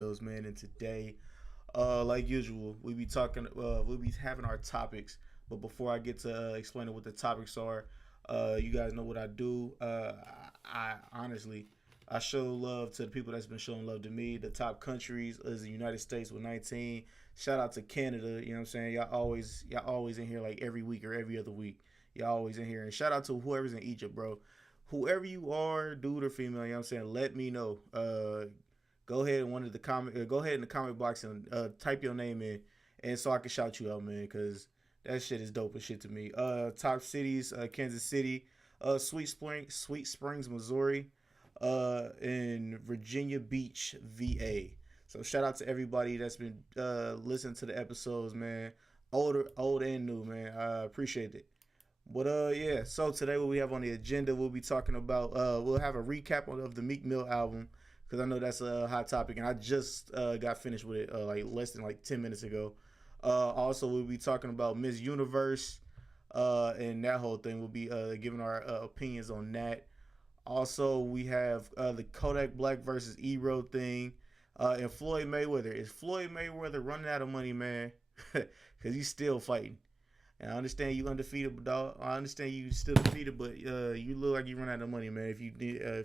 Mills, man, and today, like usual, we'll be having our topics. But before I get to explaining what the topics are, you guys know what I do. I honestly, I show love to the people that's been showing love to me. The top countries is the United States with 19. Shout out to Canada. You know what I'm saying? Y'all always in here like every week or every other week. Y'all always in here. And shout out to whoever's in Egypt, bro. Whoever you are, dude or female, you know what I'm saying? Let me know. Go ahead and one of the comment. Go ahead in the comment box and type your name in, and so I can shout you out, man. Because that shit is dope as shit to me. Top cities: Kansas City, Sweet Springs, Missouri, and Virginia Beach, VA. So shout out to everybody that's been listening to the episodes, man. Old and new, man. I appreciate it. But yeah. So today, what we have on the agenda, we'll be talking about. We'll have a recap of the Meek Mill album because I know that's a hot topic, and I just got finished with it like less than like 10 minutes ago. Also, we'll be talking about Miss Universe, and that whole thing. We'll be giving our opinions on that. Also, we have the Kodak Black versus Ebro thing, and Floyd Mayweather. Is Floyd Mayweather running out of money, man? Because he's still fighting. And I understand you undefeated, but dog, I understand you still defeated, but you look like you run out of money, man. If you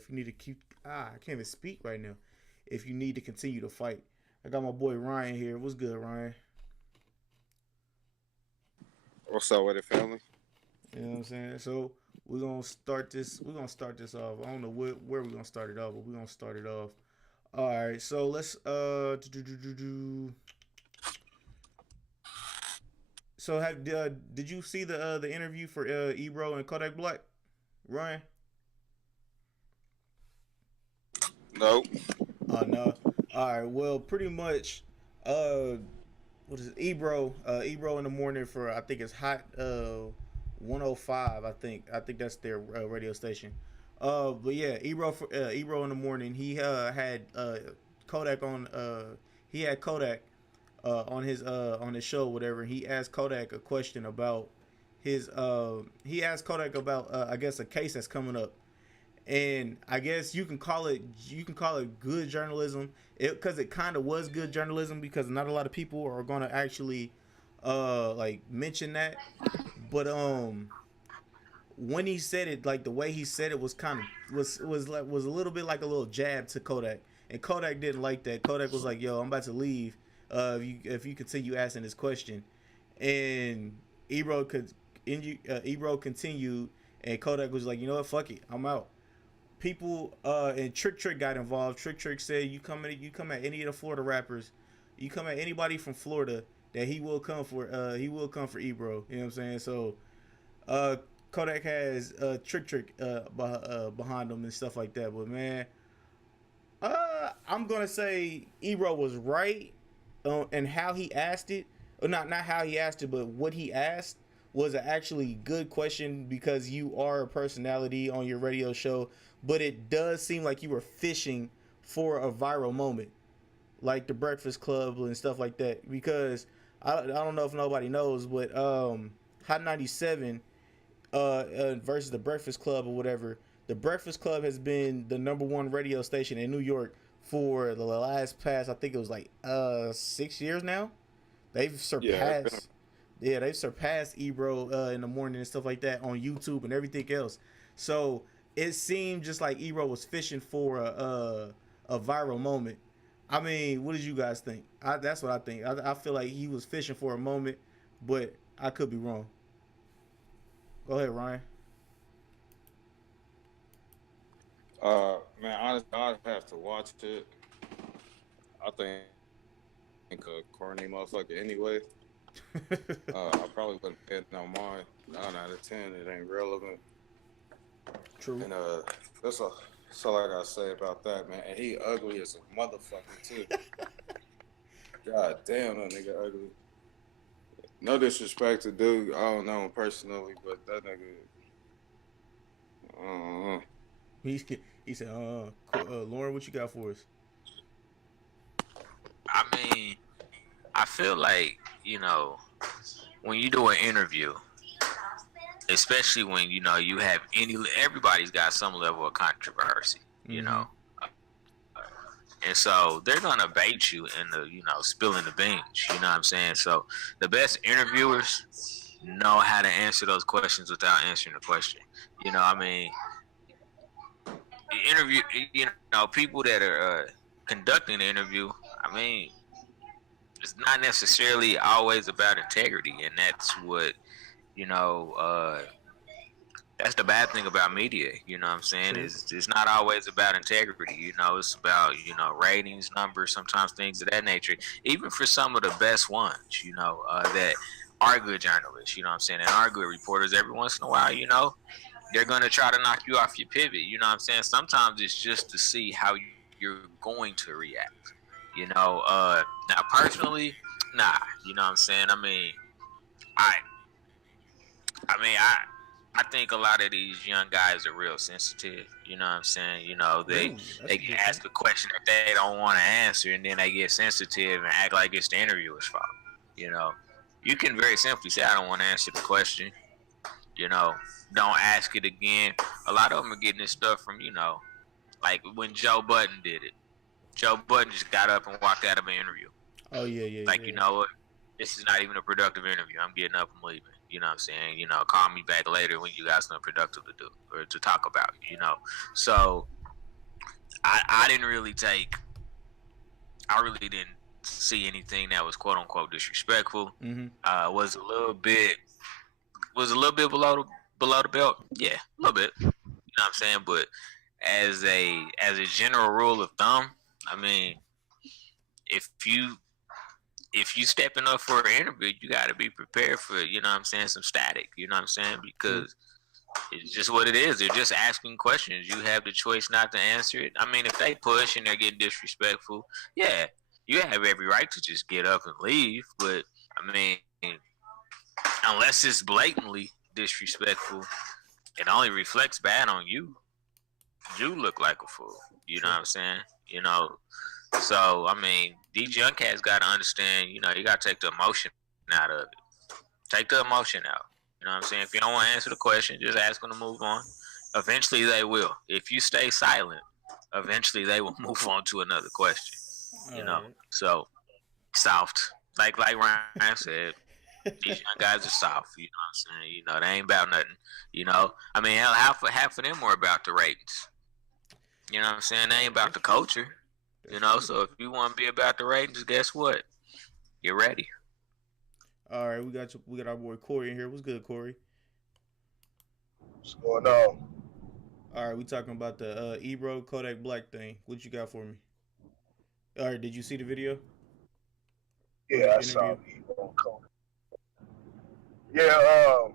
need to keep, I can't even speak right now. If you need to continue to fight, I got my boy Ryan here. What's good, Ryan? What's up with it, family? You know what I'm saying? So we're gonna start this. We're gonna start this off. I don't know where we're gonna start it off, but we're gonna start it off. All right. So let's So did you see the interview for Ebro and Kodak Black, Ryan? Nope. No. All right. Well, pretty much. Uh, what is it? Ebro in the morning for I think it's Hot 105. I think that's their radio station. But yeah, Ebro in the morning. He had Kodak on. He had Kodak on his show, whatever. He asked Kodak a question about his. He asked Kodak about I guess a case that's coming up, and I guess you can call it good journalism because it kind of was good journalism because not a lot of people are going to actually like mention that, but when he said it, like the way he said it was kind of was a little bit like a little jab to Kodak, and Kodak didn't like that. Kodak was like, "Yo, I'm about to leave. If you continue asking this question," and Ebro could Ebro continued, and Kodak was like, "You know what? Fuck it, I'm out." People and Trick got involved. Trick said, you come at any of the Florida rappers, you come at anybody from Florida that he will come for Ebro. You know what I'm saying? So uh Kodak has behind him and stuff like that. But man, I'm gonna say Ebro was right and how he asked it. Or not how he asked it, but what he asked was an actually good question because you are a personality on your radio show. But it does seem like you were fishing for a viral moment, like the Breakfast Club and stuff like that. Because I don't know if nobody knows, but Hot 97 versus the Breakfast Club or whatever. The Breakfast Club has been the number one radio station in New York for the last past, I think it was like 6 years now. They've Yeah, it's been surpassed, yeah, they've surpassed Ebro in the morning and stuff like that on YouTube and everything else. So it seemed just like Ebro was fishing for a viral moment. I mean, what did you guys think? That's what I think. I feel like he was fishing for a moment, but I could be wrong. Go ahead, Ryan. man. Honestly, I'd have to watch it. I think a corny motherfucker anyway. I probably wouldn't pay it no mind. 9 out of 10, it ain't relevant. True. And that's all I gotta say about that, man. And he ugly as a motherfucker too. God damn, that nigga ugly. No disrespect to dude, I don't know him personally, but that nigga, uh, he he said, Lauren, what you got for us? I mean, I feel like, when you do an interview, especially when you have everybody's got some level of controversy, you Mm-hmm. know. And so they're gonna bait you into, spilling the beans. You know what I'm saying? So the best interviewers know how to answer those questions without answering the question. I mean, interview, people that are conducting the interview. I mean, it's not necessarily always about integrity, and that's what you know. That's the bad thing about media. You know what I'm saying? True. It's not always about integrity. It's about ratings, numbers, sometimes things of that nature. Even for some of the best ones, that are good journalists. You know what I'm saying? And are good reporters. Every once in a while, they're gonna try to knock you off your pivot. You know what I'm saying? Sometimes it's just to see how you're going to react. Now personally, nah. You know what I'm saying? I I think a lot of these young guys are real sensitive. You know what I'm saying? They can ask a question that they don't want to answer, and then they get sensitive and act like it's the interviewer's fault. You can very simply say, "I don't want to answer the question." Don't ask it again. A lot of them are getting this stuff from like when Joe Budden did it. Joe Budden just got up and walked out of an interview. Oh yeah. Like, you know what? This is not even a productive interview. I'm getting up and leaving. You know what I'm saying? Call me back later when you got something productive to do or to talk about, So I really didn't see anything that was quote unquote disrespectful. Mm-hmm. Was a little bit below the belt. Yeah, a little bit. You know what I'm saying? But as a general rule of thumb, I mean, if you stepping up for an interview, you got to be prepared for, some static, you know what I'm saying? Because it's just what it is. They're just asking questions. You have the choice not to answer it. I mean, if they push and they're getting disrespectful, yeah, you have every right to just get up and leave. But, I mean, unless it's blatantly disrespectful, it only reflects bad on you. You look like a fool. You know what I'm saying? So, I mean, these young cats got to understand, you got to take the emotion out of it. Take the emotion out. You know what I'm saying? If you don't want to answer the question, just ask them to move on. Eventually, they will. If you stay silent, eventually they will move on to another question. Right. So, soft. Like Ryan said, these young guys are soft. You know what I'm saying? They ain't about nothing. I mean, hell, half of them are about the ratings. You know what I'm saying? They ain't about the culture. So if you want to be about the ratings, guess what? Get ready. All right, we got our boy Corey in here. What's good, Corey? What's going on? All right, we talking about the Ebro Kodak Black thing. What you got for me? All right, did you see the video? Yeah, I saw Ebro Kodak. Yeah,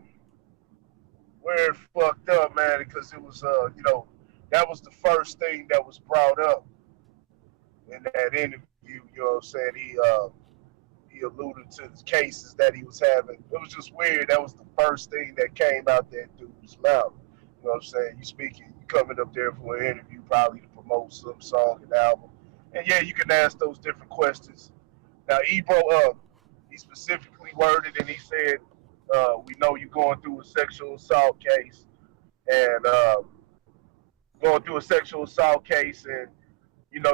where it fucked up, man, because it was, that was the first thing that was brought up in that interview. You know what I'm saying? He alluded to the cases that he was having. It was just weird. That was the first thing that came out that dude's mouth. You know what I'm saying? You coming up there for an interview, probably to promote some song and album. And yeah, you can ask those different questions. Now, Ebro, he specifically worded and he said, we know you're going through a sexual assault case and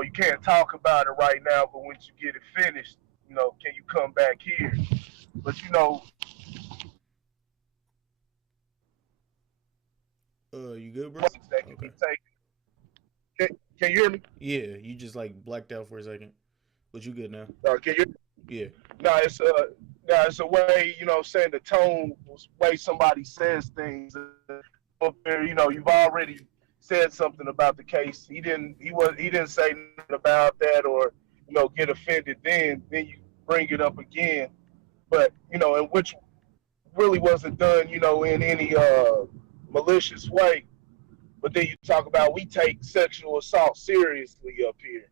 you can't talk about it right now, but once you get it finished, can you come back here? But you good, bro? That can be taken. Can you hear me? Yeah, you just like blacked out for a second, but you good now? Can you? Yeah. No, it's a way, saying the tone, way somebody says things. You've already said something about the case. He didn't say nothing about that or get offended. Then you bring it up again, but and which really wasn't done in any malicious way. But then you talk about we take sexual assault seriously up here.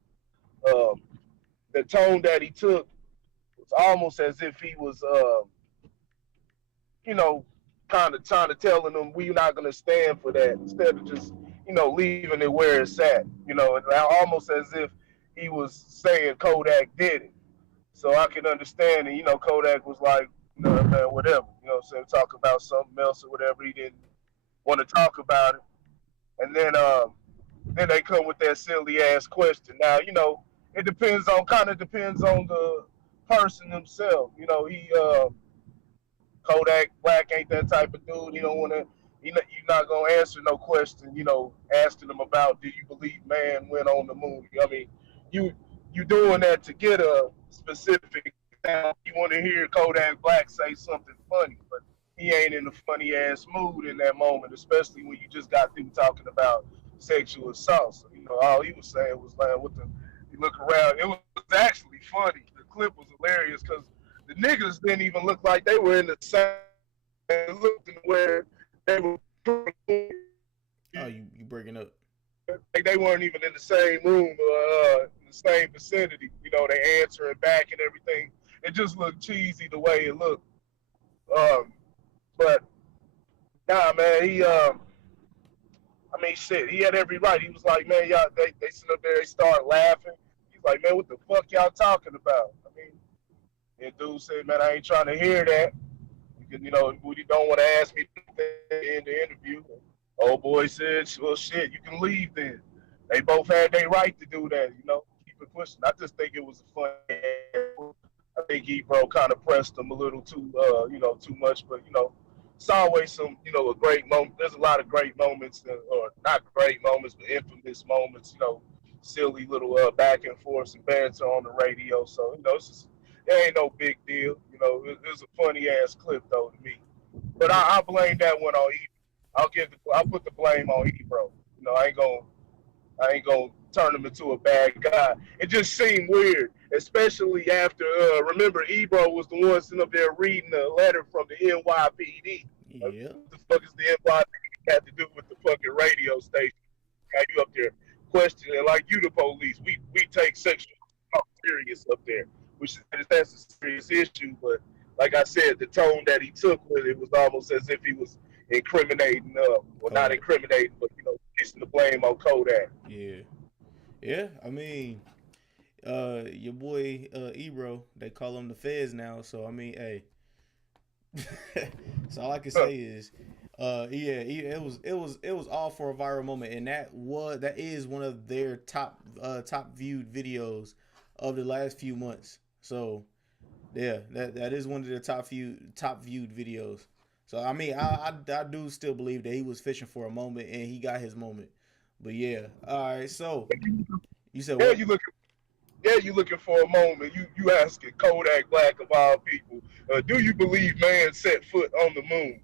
The tone that he took was almost as if he was kind of trying to telling them we're not going to stand for that instead of just leaving it where it's at, and almost as if he was saying Kodak did it. So I can understand, and Kodak was like, man, whatever, talk about something else or whatever. He didn't want to talk about it, and then they come with that silly ass question. Now, it depends on the person himself. You know, Kodak Black ain't that type of dude. He don't want to. You're not gonna answer no question. You know, asking him about, do you believe man went on the moon? I mean, you you doing that to get a specific. You want to hear Kodak Black say something funny, but he ain't in a funny ass mood in that moment, especially when you just got through talking about sexual assault. So, you know, all he was saying was like, "What the?" You look around. It was actually funny. The clip was hilarious because the niggas didn't even look like they were in the same. Looked where they were. Oh, you breaking up? Like they weren't even in the same room, in the same vicinity. You know, they answering back and everything. It just looked cheesy the way it looked. But nah, man, I mean, shit, he had every right. He was like, man, y'all, they sit up there, they start laughing. He's like, man, what the fuck y'all talking about? I mean, and dude said, man, I ain't trying to hear that. You know, you don't want to ask me in the interview. Old boy said, well, shit, you can leave then. They both had their right to do that, you know, keep it pushing. I just think it was a fun. I think Ebro kind of pressed him a little too, too much. But, you know, it's always some, a great moment. There's a lot of great moments, or not great moments, but infamous moments, silly little back and forth and banter on the radio. So, it ain't no big deal. It's a funny ass clip though to me. But I blame that one on Ebro. I'll put the blame on Ebro. I ain't gonna turn him into a bad guy. It just seemed weird, especially after remember Ebro was the one sitting up there reading the letter from the NYPD. Yeah. What the fuck is the NYPD have to do with the fucking radio station? Got you up there questioning like you the police. We take sexual assault serious up there, which that's a serious issue. But like I said, the tone that he took with it was almost as if he was incriminating, not incriminating, but placing the blame on Kodak. Yeah. I mean, your boy Ebro, they call him the Feds now. So I mean, hey. So all I can say is, it was all for a viral moment, and that is one of their top viewed videos of the last few months. So yeah, that is one of their top viewed videos. So I mean, I do still believe that he was fishing for a moment and he got his moment. But yeah, all right. So you said what? You looking for a moment. You asking Kodak Black of all people, do you believe man set foot on the moon?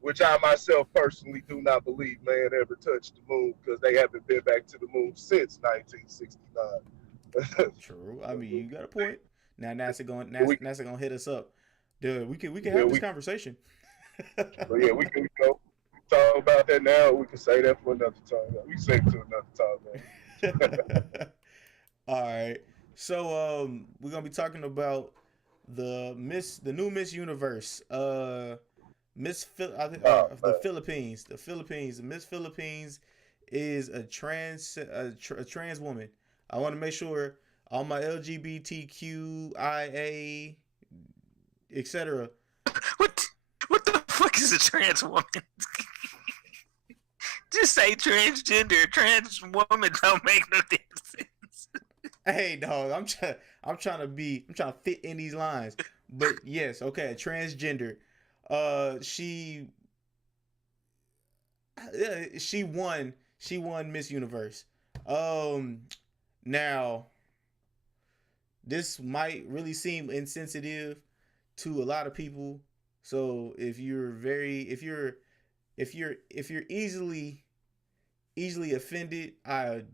Which I myself personally do not believe man ever touched the moon because they haven't been back to the moon since 1969. True. I mean, you got a point. Now NASA gonna hit us up. Dude, we can have this conversation. So yeah, we can go talk about that now. We can say that for another time. We can say it to another time, man. All right. So we're gonna be talking about the new Miss Universe. The Philippines. The Miss Philippines is a trans woman. I want to make sure all my LGBTQIA, etc. What the fuck is a trans woman? Just say transgender. Trans woman don't make no damn sense. Hey dog, I'm trying to fit in these lines. But yes, okay, transgender. She won Miss Universe. Now this might really seem insensitive to a lot of people. So if you're easily offended, I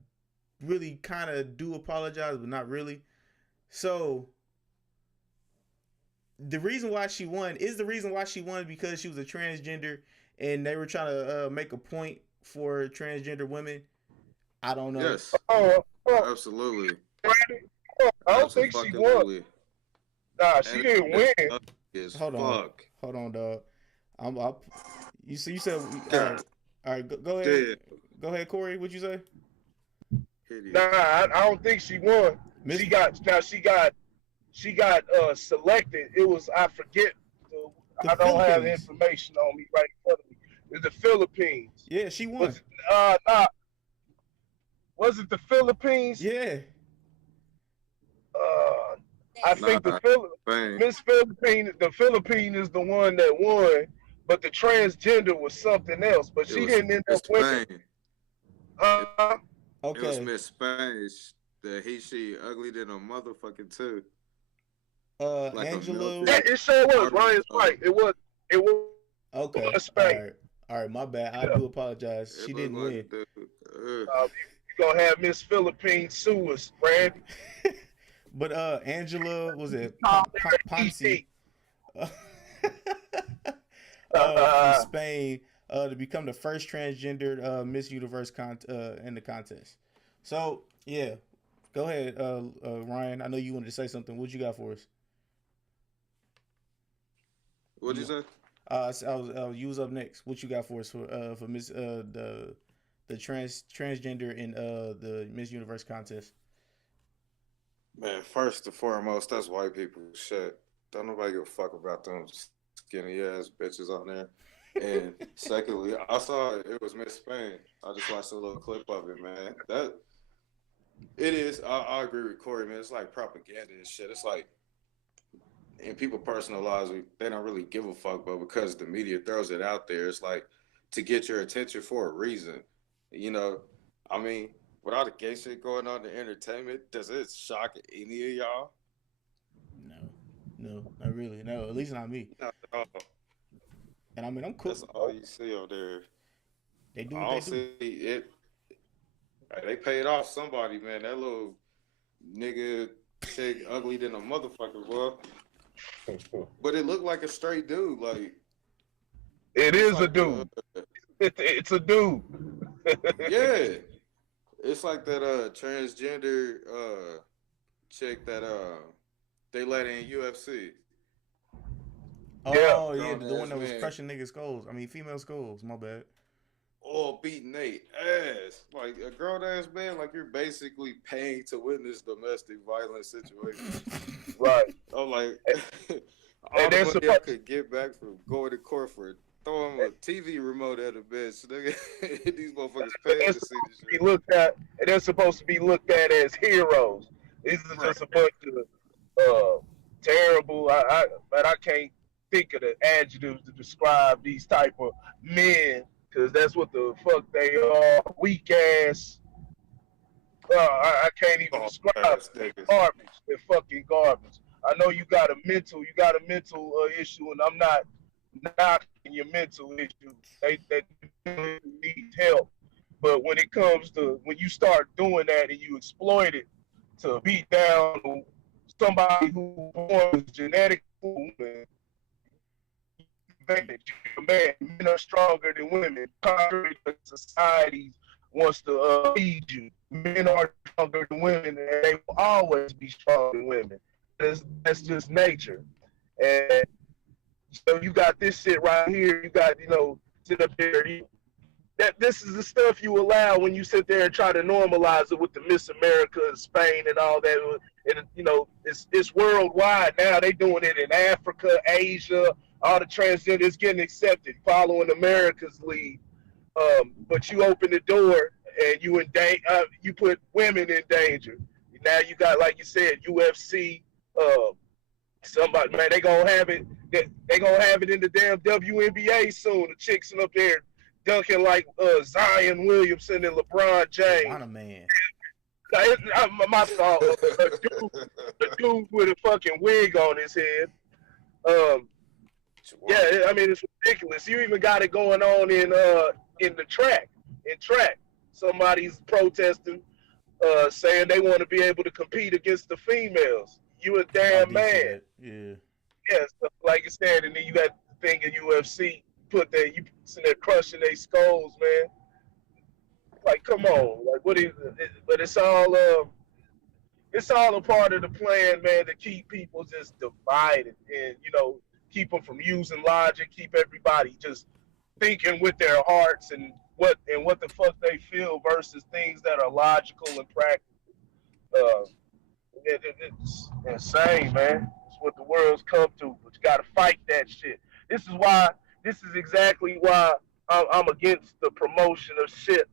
really kind of do apologize, but not really. So the reason why she won because she was a transgender and they were trying to make a point for transgender women. I don't know. Yes. Absolutely. I don't think she won. Nah, she didn't win. Hold on, dog. You said. All right. Go ahead. Dead. Go ahead, Corey. What'd you say? Nah, I don't think she won. She got selected. It was, I forget. I don't have the information on me right in front of me. It's the Philippines. Yeah, she won. Was it the Philippines? Yeah. I think Nah, Spain. Miss Philippine, the Philippine is the one that won, but the transgender was something else. But It she was didn't end Miss up winning. Spain. It, Uh, it was Okay. Miss Spain. The she ugly than a motherfucker too. Like a Angela. yeah, melted it sure was. powdered. Ryan's right. It was Okay. Spain. All right. My bad. I Yeah. do apologize. It She looked didn't like win. the. You gonna have Miss Philippine sue us, Randy. But Angela was it Tom Ponce E.T. from Spain to become the first transgendered Miss Universe in the contest. So yeah, go ahead, Ryan. I know you wanted to say something. What you got for us? What'd you say? You was up next. What you got for us for Miss the transgender in the Miss Universe contest? Man, first and foremost, that's white people shit. Don't nobody give a fuck about them skinny ass bitches on there. And secondly, I saw it was Miss Spain. I just watched a little clip of it, man. That it is. I agree with Corey, man. It's like propaganda and shit. It's like in people's personal lives, they don't really give a fuck, but because the media throws it out there, it's like to get your attention for a reason. You know, I mean, with all the gay shit going on in entertainment, does it shock any of y'all? No, not really. No, at least not me. Not at all. And I mean, I'm cool. That's all you see on there. They do I what don't they do. see it. They paid off somebody, man. That little nigga chick ugly than a motherfucker, boy. But it looked like a straight dude. Like It it's is a like dude. It's a dude. yeah. It's like that transgender chick that they let in UFC. Oh yeah, Grown the one ass that was man. crushing niggas' skulls. I mean, female skulls. My bad. All beating they ass. Like a grown ass man, like you're basically paying to witness domestic violence situation. Right. I'm like, And all they're the money I supposed could get back from going to court for throwing a TV remote at a bitch. Nigga, these motherfuckers paying they're to see supposed this to be shit. looked at, and they're supposed to be looked at as heroes. These are just a bunch of terrible. But I can't think of the adjectives to describe these type of men, because that's what the fuck they are. Weak ass. I can't even Oh, describe ass it. niggas. Garbage. They're fucking garbage. I know you got a mental issue, and I'm not knocking your mental issue. They need help. But when it comes to when you start doing that and you exploit it to beat down somebody who was genetic woman, men are stronger than women. Contrary to society wants to feed you. Men are stronger than women, and they will always be stronger than women. That's just nature. And so you got this shit right here. You got, sit up there. That this is the stuff you allow when you sit there and try to normalize it with the Miss America and Spain and all that. And it's worldwide now. They doing it in Africa, Asia. All the transgenders getting accepted, following America's lead. But you open the door and you put women in danger. Now you got, like you said, UFC. Somebody, man, they gonna have it. They gonna have it in the damn WNBA soon. The chicks up there dunking like Zion Williamson and LeBron James. What a man. My fault. A dude with a fucking wig on his head. Yeah, I mean, it's ridiculous. You even got it going on in the track. In track, somebody's protesting, saying they want to be able to compete against the females. You a damn man. Yeah. Yeah, stuff like you said, and then you got the thing in UFC. You sitting there crushing their skulls, man. Like, come on, like what is it? But it's all a part of the plan, man, to keep people just divided and keep them from using logic, keep everybody just thinking with their hearts and what the fuck they feel versus things that are logical and practical. It's insane, man. It's what the world's come to, but you gotta fight that shit. This is exactly why I'm against the promotion of shit.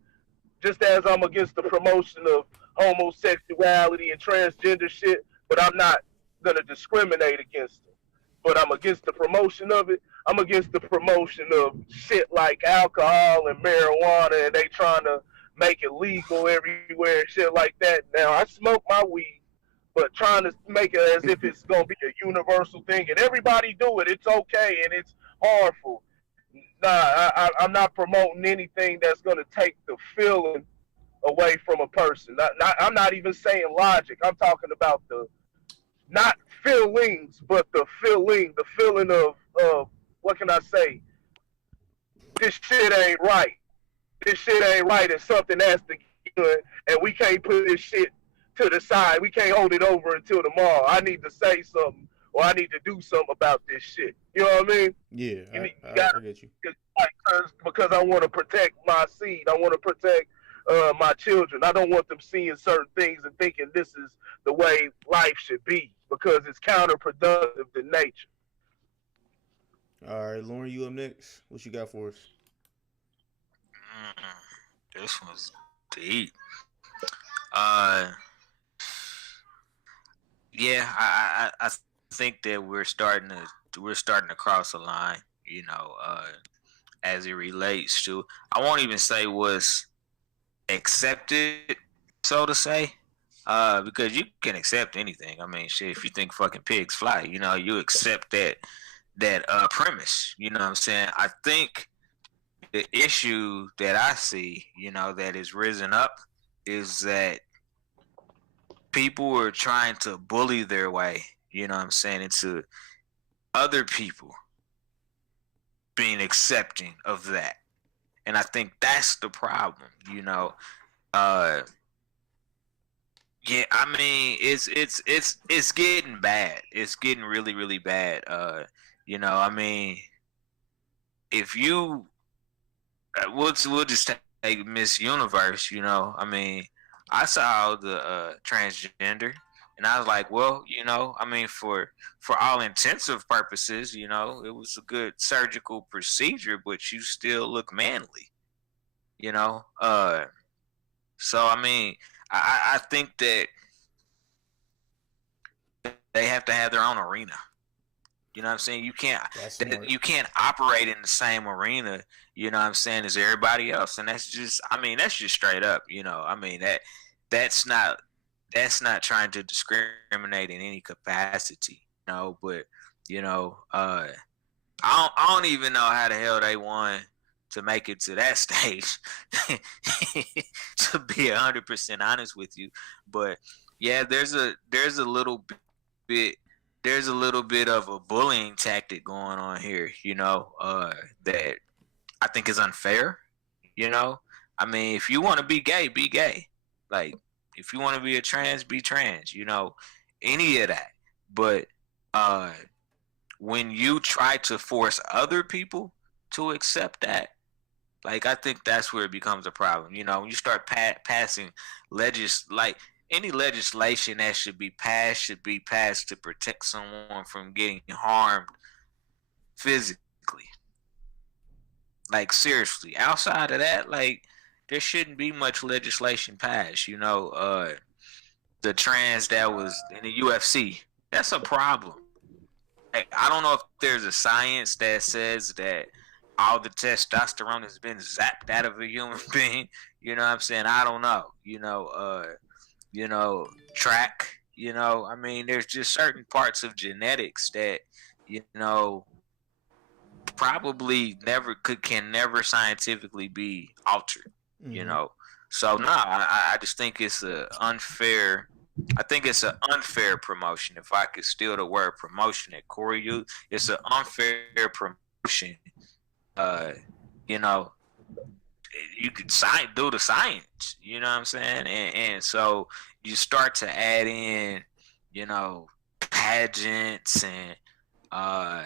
Just as I'm against the promotion of homosexuality and transgender shit, but I'm not gonna discriminate against them. But I'm against the promotion of it. I'm against the promotion of shit like alcohol and marijuana, and they trying to make it legal everywhere and shit like that. Now I smoke my weed, but trying to make it as if it's gonna be a universal thing and everybody do it. It's okay and it's harmful. Nah, I'm not promoting anything that's gonna take the feeling away from a person. I'm not even saying logic. I'm talking about the not feelings, but the feeling of what can I say? This shit ain't right. This shit ain't right, and something has to get done, and we can't put this shit to the side. We can't hold it over until tomorrow. I need to say something, or I need to do something about this shit. You know what I mean? Yeah, You I get you. because I want to protect my seed. I want to protect my children. I don't want them seeing certain things and thinking this is the way life should be because it's counterproductive to nature. All right, Lauren, you up next. What you got for us? This was deep. Uh, yeah, I think that we're starting to cross a line. You know, as it relates to, I won't even say was accepted, so to say, because you can accept anything. I mean, shit, if you think fucking pigs fly, you know, you accept that premise. You know what I'm saying? I think the issue that I see, you know, that has risen up is that people are trying to bully their way, you know what I'm saying, into other people being accepting of that. And I think that's the problem, you know. Uh yeah, I mean it's getting bad. It's getting really, really bad. You know, I mean, if you we'll just take Miss Universe, you know. I mean, I saw the transgender, and I was like, well, you know, I mean, for all intensive purposes, you know, it was a good surgical procedure, but you still look manly, you know. So I mean, I think that they have to have their own arena. You know what I'm saying? That's smart. You can't operate in the same arena, you know what I'm saying, as everybody else. And that's just, I mean, that's just straight up, you know. I mean, that's not trying to discriminate in any capacity, you know, but you know, I don't even know how the hell they want to make it to that stage. To be 100% honest with you, but yeah, there's a little bit there's a little bit of a bullying tactic going on here, you know, that I think is unfair. You know, I mean, if you want to be gay, be gay. Like, if you want to be a trans, be trans. You know, any of that. But when you try to force other people to accept that, like, I think that's where it becomes a problem. You know, when you start passing like any legislation that should be passed to protect someone from getting harmed physically. Like, seriously, outside of that, like, there shouldn't be much legislation passed. You know, the trans that was in the UFC, that's a problem. Like, I don't know if there's a science that says that all the testosterone has been zapped out of a human being. You know what I'm saying? I don't know. You know, track, you know, I mean, there's just certain parts of genetics that, you know, probably can never scientifically be altered, you know. So no, I just think it's a unfair. I think it's an unfair promotion. If I could steal the word promotion that Corey used, it's an unfair promotion. You know, you could do the science. You know what I'm saying? And so you start to add in, you know, pageants and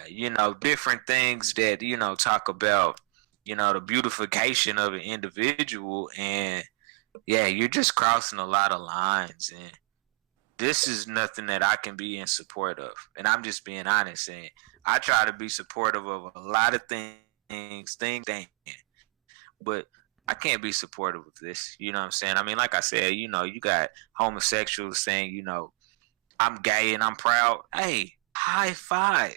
you know, different things that, you know, talk about, you know, the beautification of an individual, and yeah, you're just crossing a lot of lines, and this is nothing that I can be in support of. And I'm just being honest, and I try to be supportive of a lot of things, but I can't be supportive of this. You know what I'm saying? I mean, like I said, you know, you got homosexuals saying, you know, I'm gay and I'm proud. Hey, high five.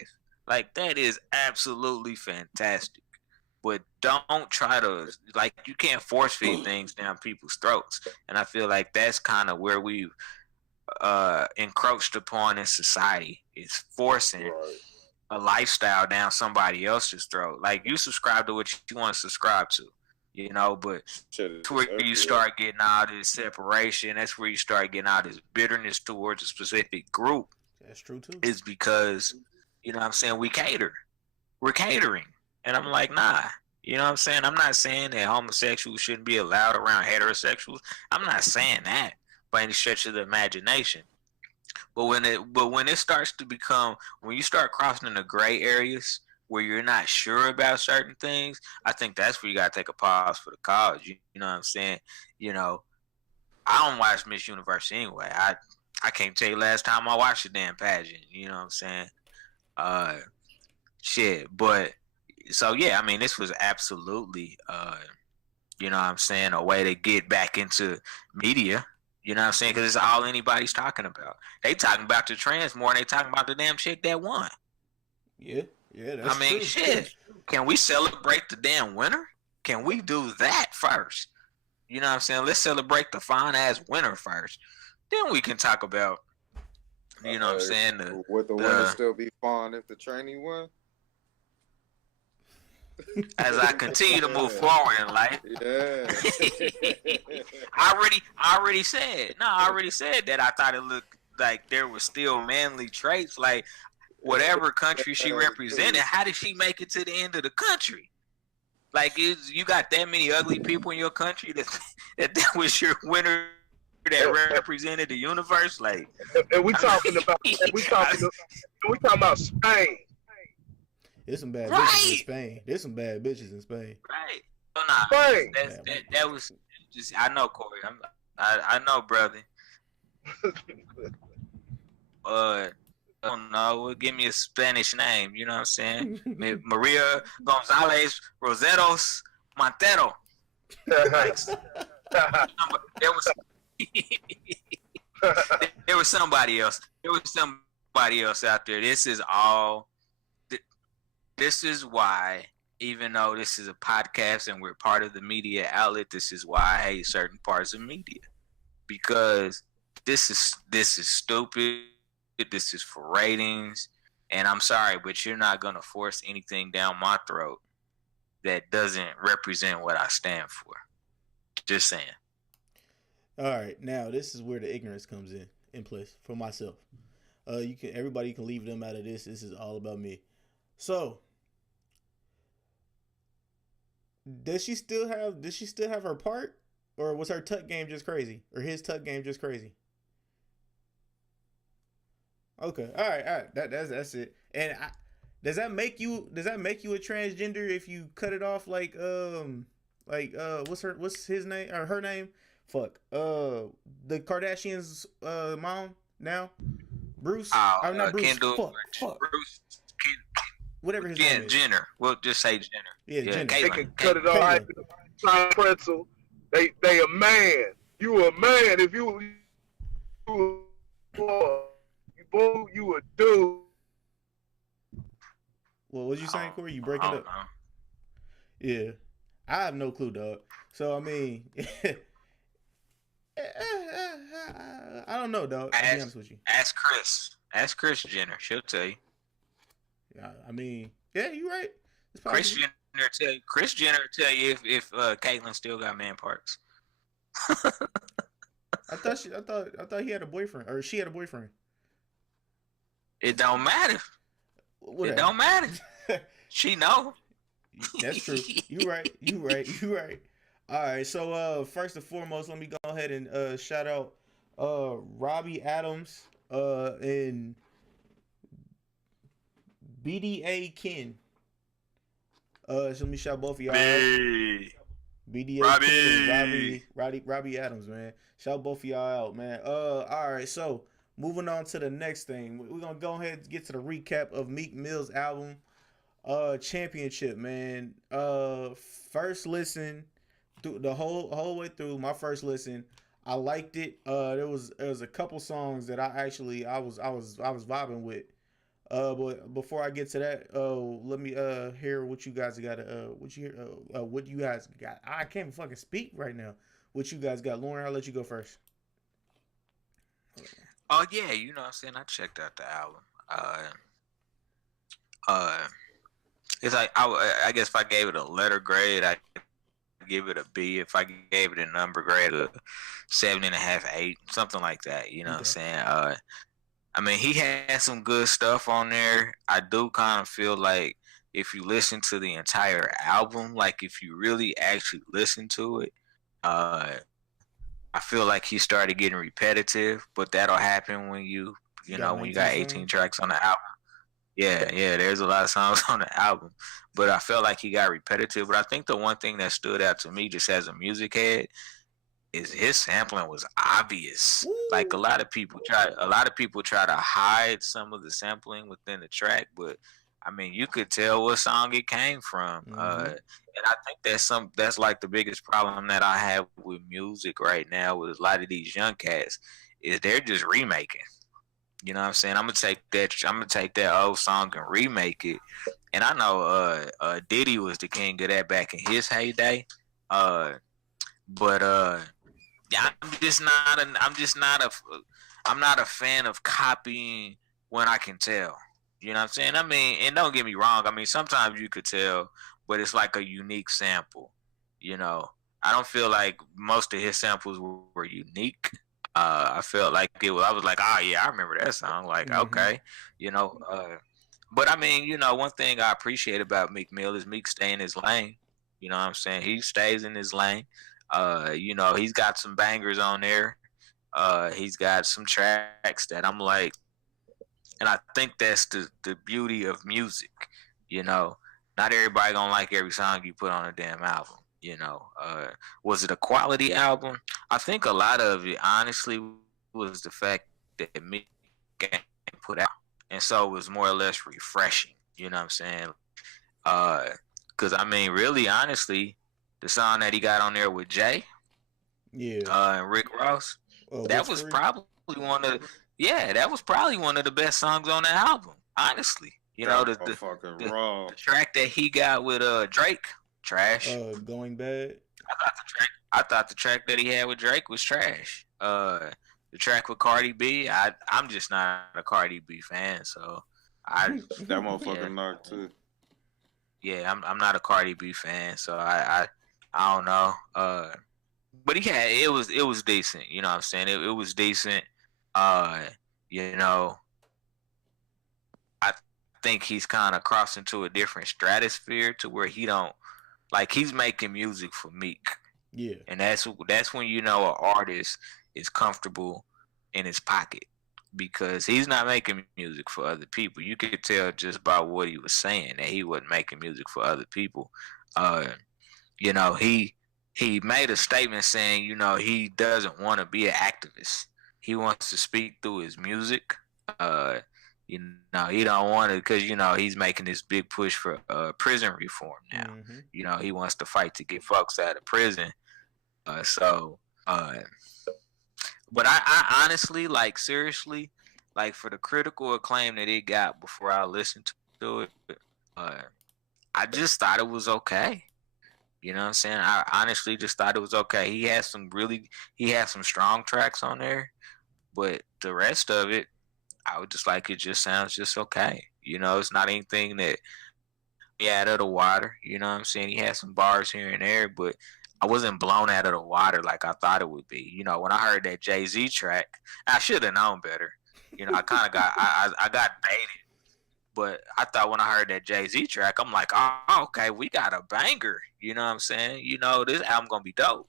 Like that is absolutely fantastic. But don't try to like you can't force feed things down people's throats. And I feel like that's kind of where we've encroached upon in society is forcing Right. a lifestyle down somebody else's throat. Like you subscribe to what you want to subscribe to, but Shit that's is where you everywhere. start getting all this separation. That's where you start getting all this bitterness towards a specific group. That's true too. Is because what I'm saying, we're catering, and I'm like, nah. You know what I'm saying? I'm not saying that homosexuals shouldn't be allowed around heterosexuals. I'm not saying that by any stretch of the imagination. But when it starts to become, when you start crossing into gray areas where you're not sure about certain things, I think that's where you gotta take a pause for the cause. You know what I'm saying? I don't watch Miss Universe anyway. I can't tell you last time I watched a damn pageant. You know what I'm saying? Shit. But so yeah, I mean, this was absolutely, you know what I'm saying, a way to get back into media. You know what I'm saying? Because it's all anybody's talking about. They talking about the trans more than they talking about the damn chick that won. Yeah, that's I mean, true. shit. Can we celebrate the damn winner? Can we do that first? You know what I'm saying? Let's celebrate the fine ass winner first. Then we can talk about, you know what I'm saying? Would the winner still be fine if the trainee won? As I continue to move forward in life. Yeah. I already said that I thought it looked like there were still manly traits, like whatever country she represented. How did she make it to the end of the country? Like, you got that many ugly people in your country that was your winner that represented the universe? Like, and we talking about Spain. There's some bad Right. bitches in Spain. There's some bad bitches in Spain. right? Oh, nah, Spain. that was just. I know, Corey. I know, brother. I don't know. Well, give me a Spanish name. You know what I'm saying? Maria Gonzalez Roseros Montero. Like, there was somebody else. There was somebody else out there. This is why, even though this is a podcast and we're part of the media outlet, this is why I hate certain parts of media, because this is stupid. This is for ratings, and I'm sorry, but you're not gonna force anything down my throat that doesn't represent what I stand for. Just saying. All right, now this is where the ignorance comes in place for myself. Everybody can leave them out of this. This is all about me. So, does she still have her part, or was her tuck game just crazy, or his tuck game just crazy? Okay, all right, that's it. And does that make you a transgender if you cut it off like what's his name or her name? Fuck, the Kardashians' mom now, Bruce. I'm not Bruce. Kendall. Fuck. Bruce. Whatever his name is. Jenner. We'll just say Jenner. Yeah, Jenner. They Caitlyn. can cut it off. Pretzel. They a man. You a man. If you a dude. Well, what you saying, Corey? You breaking up? Yeah, I have no clue, dog. So I mean, I don't know, dog. I'll be honest with you. Ask Chris Jenner. She'll tell you. Yeah, I mean, yeah, you're right. Chris Jenner tell you if Caitlyn still got man parts. I thought he had a boyfriend, or she had a boyfriend. It don't matter. Whatever. It don't matter. She know. That's true. You right. All right. So first and foremost, let me go ahead and shout out Robbie Adams and BDA Ken. So let me shout both of y'all out. BDA Ken and Robbie Adams, man. Shout both of y'all out, man. All right. So moving on to the next thing, we're gonna go ahead and get to the recap of Meek Mill's album, Championship, man. First listen through the whole way through. My first listen, I liked it. There was a couple songs that I was vibing with. But before I get to that, let me hear what you guys got. What you guys got. I can't fucking speak right now. What you guys got, Lauren? I'll let you go first. Oh yeah, you know what I'm saying? I checked out the album. Uh, it's like I guess if I gave it a letter grade, I give it a B. If I gave it a number grade, a 7.5, 8, something like that. You know what I'm Okay. saying? I mean, he had some good stuff on there. I do kind of feel like if you listen to the entire album, like if you really actually listen to it, uh, I feel like he started getting repetitive. But that'll happen when You you got know, when you got 19 18 songs. tracks on the album. Yeah, yeah, there's a lot of songs on the album, but I felt like he got repetitive. But I think the one thing that stood out to me, just as a music head, is his sampling was obvious. Like Woo. a lot of people try to hide some of the sampling within the track, but I mean, you could tell what song it came from. Mm-hmm. And I think that's like the biggest problem that I have with music right now with a lot of these young cats is they're just remaking. You know what I'm saying? I'm gonna take that old song and remake it. And I know Diddy was the king of that back in his heyday. Uh but yeah, I'm not a fan of copying when I can tell. You know what I'm saying? I mean, and don't get me wrong, I mean sometimes you could tell, but it's like a unique sample. You know. I don't feel like most of his samples were unique. I felt like I was like, oh yeah, I remember that song. Like, Mm-hmm. okay, you know. But I mean, you know, one thing I appreciate about Meek Mill is Meek stay in his lane. You know what I'm saying? He stays in his lane. You know, he's got some bangers on there. He's got some tracks that I'm like, and I think that's the beauty of music. You know, not everybody gonna like every song you put on a damn album. You know, was it a quality album? I think a lot of it, honestly, was the fact that Meek ain't put out, and so it was more or less refreshing. You know what I'm saying? Because I mean, really, honestly, the song that he got on there with Jay Yeah. and Rick Ross, that What's was free? probably one of yeah, that was probably one of the best songs on the album. Honestly, you know That motherfucker raw. the track that he got with Drake, trash. Going bad. I thought the track that he had with Drake was trash. The track with Cardi B, I'm just not a Cardi B fan, so I That motherfucker yeah knocked too. yeah I'm not a Cardi B fan, so I don't know. But he had it was decent. You know what I'm saying? It was decent. Uh, you know, I think he's kind of crossing to a different stratosphere to where he don't like he's making music for Meek, Yeah. and that's when you know an artist is comfortable in his pocket because he's not making music for other people. You could tell just by what he was saying that he wasn't making music for other people. Uh, you know, he made a statement saying, you know, he doesn't want to be an activist. He wants to speak through his music. Uh, you know, he don't want to because you know he's making this big push for prison reform now. Mm-hmm. You know, he wants to fight to get folks out of prison. So, but I honestly, like, seriously, like for the critical acclaim that it got before I listened to it, uh, I just thought it was okay. You know what I'm saying? I honestly just thought it was okay. He had some strong tracks on there, but the rest of it, I would just like it just sounds just okay. You know, it's not anything that out of the water. You know what I'm saying? He had some bars here and there, but I wasn't blown out of the water like I thought it would be. You know, when I heard that Jay-Z track, I should have known better. You know, I kind of got I got baited. But I thought when I heard that Jay-Z track, I'm like, oh, okay, we got a banger. You know what I'm saying? You know, this album gonna be dope.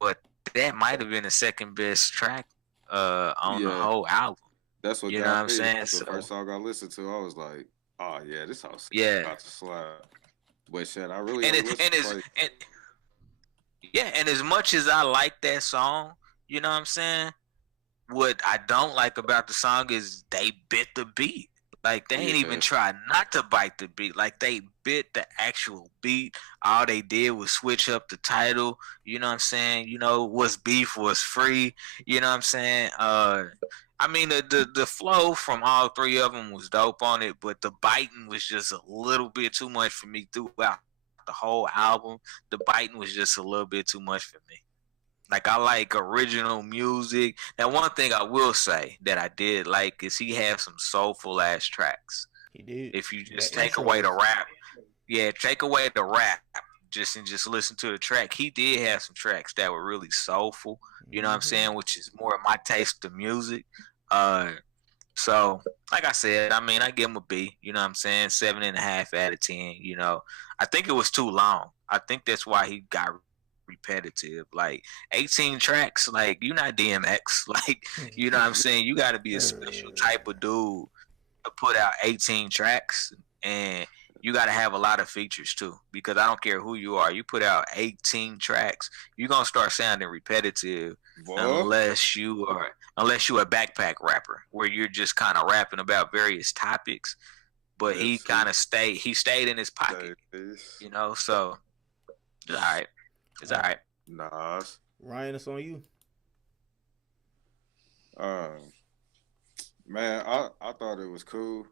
But that might have been the second best track on the Yeah, whole album. that's what You know what got I'm me. saying? The So first song I listened to, I was like, oh yeah, this house yeah, about to slap. But shit, I really and only it listened and to it's like and yeah, and as much as I like that song, you know what I'm saying? What I don't like about the song is they bit the beat. Like they ain't even try not to bite the beat. Like they bit the actual beat. All they did was switch up the title. You know what I'm saying? You know, what's beef was free. You know what I'm saying? I mean the flow from all three of them was dope on it, but the biting was just a little bit too much for me throughout the whole album. The biting was just a little bit too much for me. Like I like original music. Now one thing I will say that I did like is he had some soulful ass tracks. He did. If you just That take intro away the was- rap, yeah, take away the rap, just listen to the track. He did have some tracks that were really soulful. You know what I'm saying? Which is more of my taste of music. So like I said, I mean I give him a B. You know what I'm saying? 7.5 out of 10. You know, I think it was too long. I think that's why he got repetitive. Like 18 tracks, like you're not DMX. Like, you know what I'm saying? You got to be a special type of dude to put out 18 tracks, and you got to have a lot of features too, because I don't care who you are, you put out 18 tracks, you're gonna start sounding repetitive. Unless you are a backpack rapper where you're just kind of rapping about various topics, but he kind of stayed in his pocket, you know. So it's all right. It's all right. Nas. Ryan, it's on you. Man, I thought it was cool.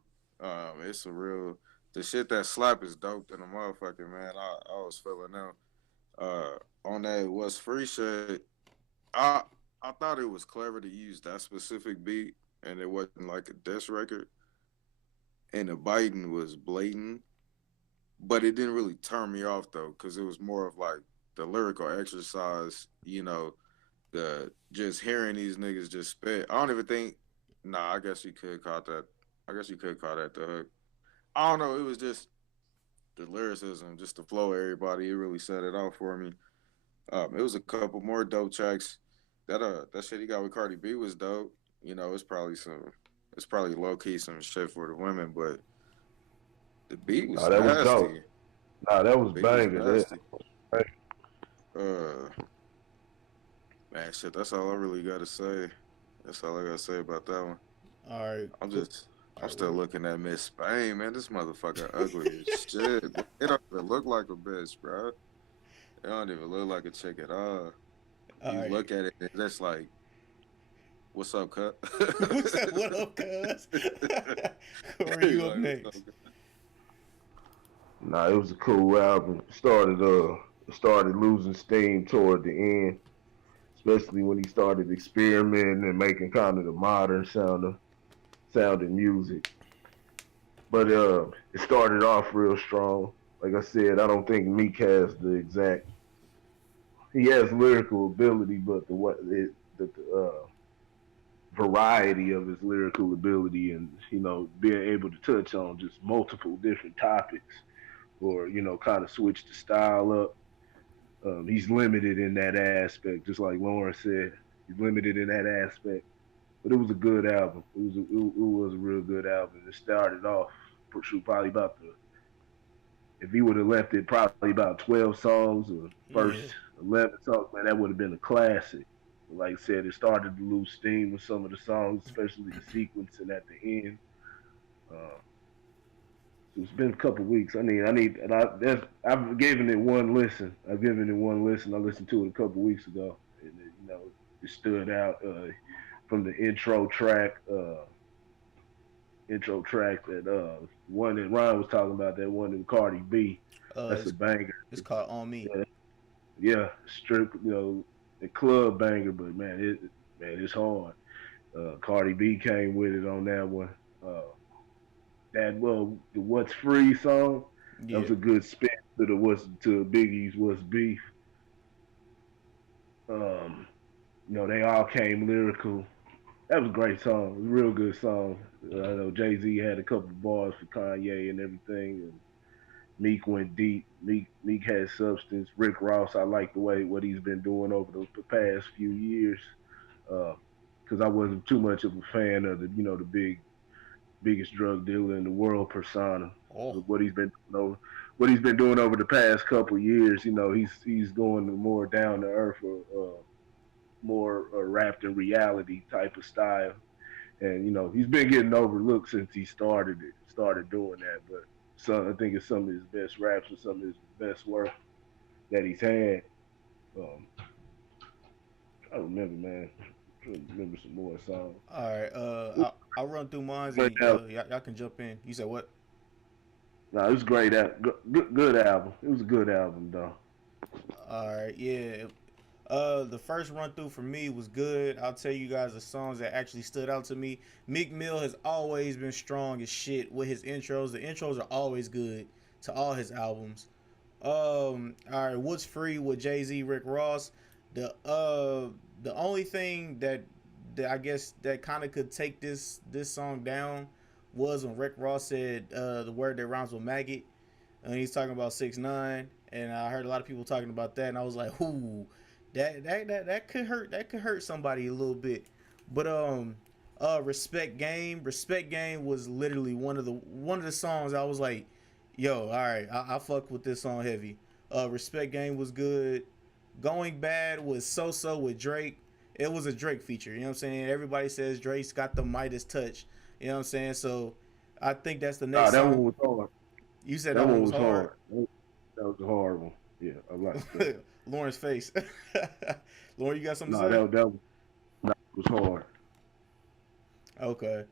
It's a real the shit that slap is dope than a motherfucker, man. I was feeling them. On that What's Free shit, I thought it was clever to use that specific beat, and it wasn't like a diss record, and the biting was blatant, but it didn't really turn me off though, because it was more of like the lyrical exercise, you know, the just hearing these niggas just spit. I don't even think. Nah, I guess you could call that. I guess you could call that the hook. I don't know. It was just the lyricism, just the flow of everybody. It really set it off for me. It was a couple more dope tracks. That shit he got with Cardi B was dope. You know, it's probably low key some shit for the women, but the beat was nasty. Was dope. Nah, that was banging. Man, shit, that's all I really gotta say. That's all I gotta say about that one. All right. I'm still looking at Miss Spain, man. This motherfucker ugly as shit. It don't even look like a bitch, bro. It don't even look like a chick at all. You look at it, and that's like, what's up, cuz? What up, cuz? Where you up next? Nah, it was a cool album. Started losing steam toward the end, especially when he started experimenting and making kind of the modern sounding music. But it started off real strong. Like I said, I don't think Meek has the exact. He has lyrical ability, but the variety of his lyrical ability, and you know, being able to touch on just multiple different topics, or you know, kind of switch the style up. He's limited in that aspect, just like Lauren said. He's limited in that aspect, but it was a good album. It was a real good album. It started off probably about if he would have left it probably about 12 songs or first 11 songs, man, that would have been a classic. Like I said, it started to lose steam with some of the songs, especially the sequencing at the end. So it's been a couple weeks. I've given it one listen. I listened to it a couple weeks ago, and you know, it stood out from the intro track. That one that Ryan was talking about, that one in Cardi B. That's a banger. It's called On Me. Yeah, strict, you know, a club banger, but man, it's hard. Cardi B came with it on that one. The What's Free song, that was a good spin to Biggie's What's Beef. You know, they all came lyrical. That was a great song. It was a real good song. I know Jay-Z had a couple of bars for Kanye and everything, and Meek went deep. Meek had substance. Rick Ross, I like what he's been doing over the past few years, because I wasn't too much of a fan of the biggest drug dealer in the world persona. What he's been doing over the past couple years, you know, he's going more down to earth, or more wrapped in reality type of style. and you know he's been getting overlooked since he started doing that. But I think it's some of his best raps and some of his best work that he's had. Um, I remember, man. I remember some more songs. All right. I'll run through mine. Great And, album. y'all can jump in. You said what? No, it was great. Good album. It was a good album, though. All right. Yeah. The first run through for me was good. I'll tell you guys the songs that actually stood out to me. Meek Mill has always been strong as shit with his intros. The intros are always good to all his albums. All right, What's Free with Jay-Z, Rick Ross. The only thing that I guess that kind of could take this song down was when Rick Ross said the word that rhymes with maggot, and he's talking about 6ix9ine, and I heard a lot of people talking about that, and I was like, ooh, that could hurt. That could hurt somebody a little bit. But Respect Game was literally one of the songs I was like, yo, all right, I fuck with this song heavy. Respect Game was good. Going Bad was So with Drake. It was a Drake feature, you know what I'm saying? Everybody says Drake's got the Midas touch, you know what I'm saying? So I think that's the next that song. one was hard. You said That that one was hard. That was a hard one. Yeah, I like that. Lauren's face. Lauren, you got something No, to say? that was hard. Okay.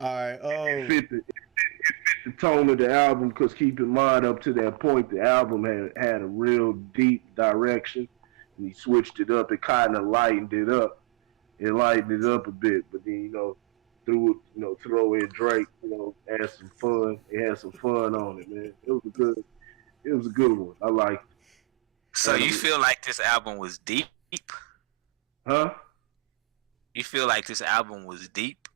All right. It fit the tone of the album because keep in mind, up to that point, the album had a real deep direction, and he switched it up. It kind of lightened it up. It lightened it up a bit, but then throw in Drake, add some fun. It had some fun on it, man. It was a good one. I liked it. So you feel like this album was deep? Huh? You feel like this album was deep?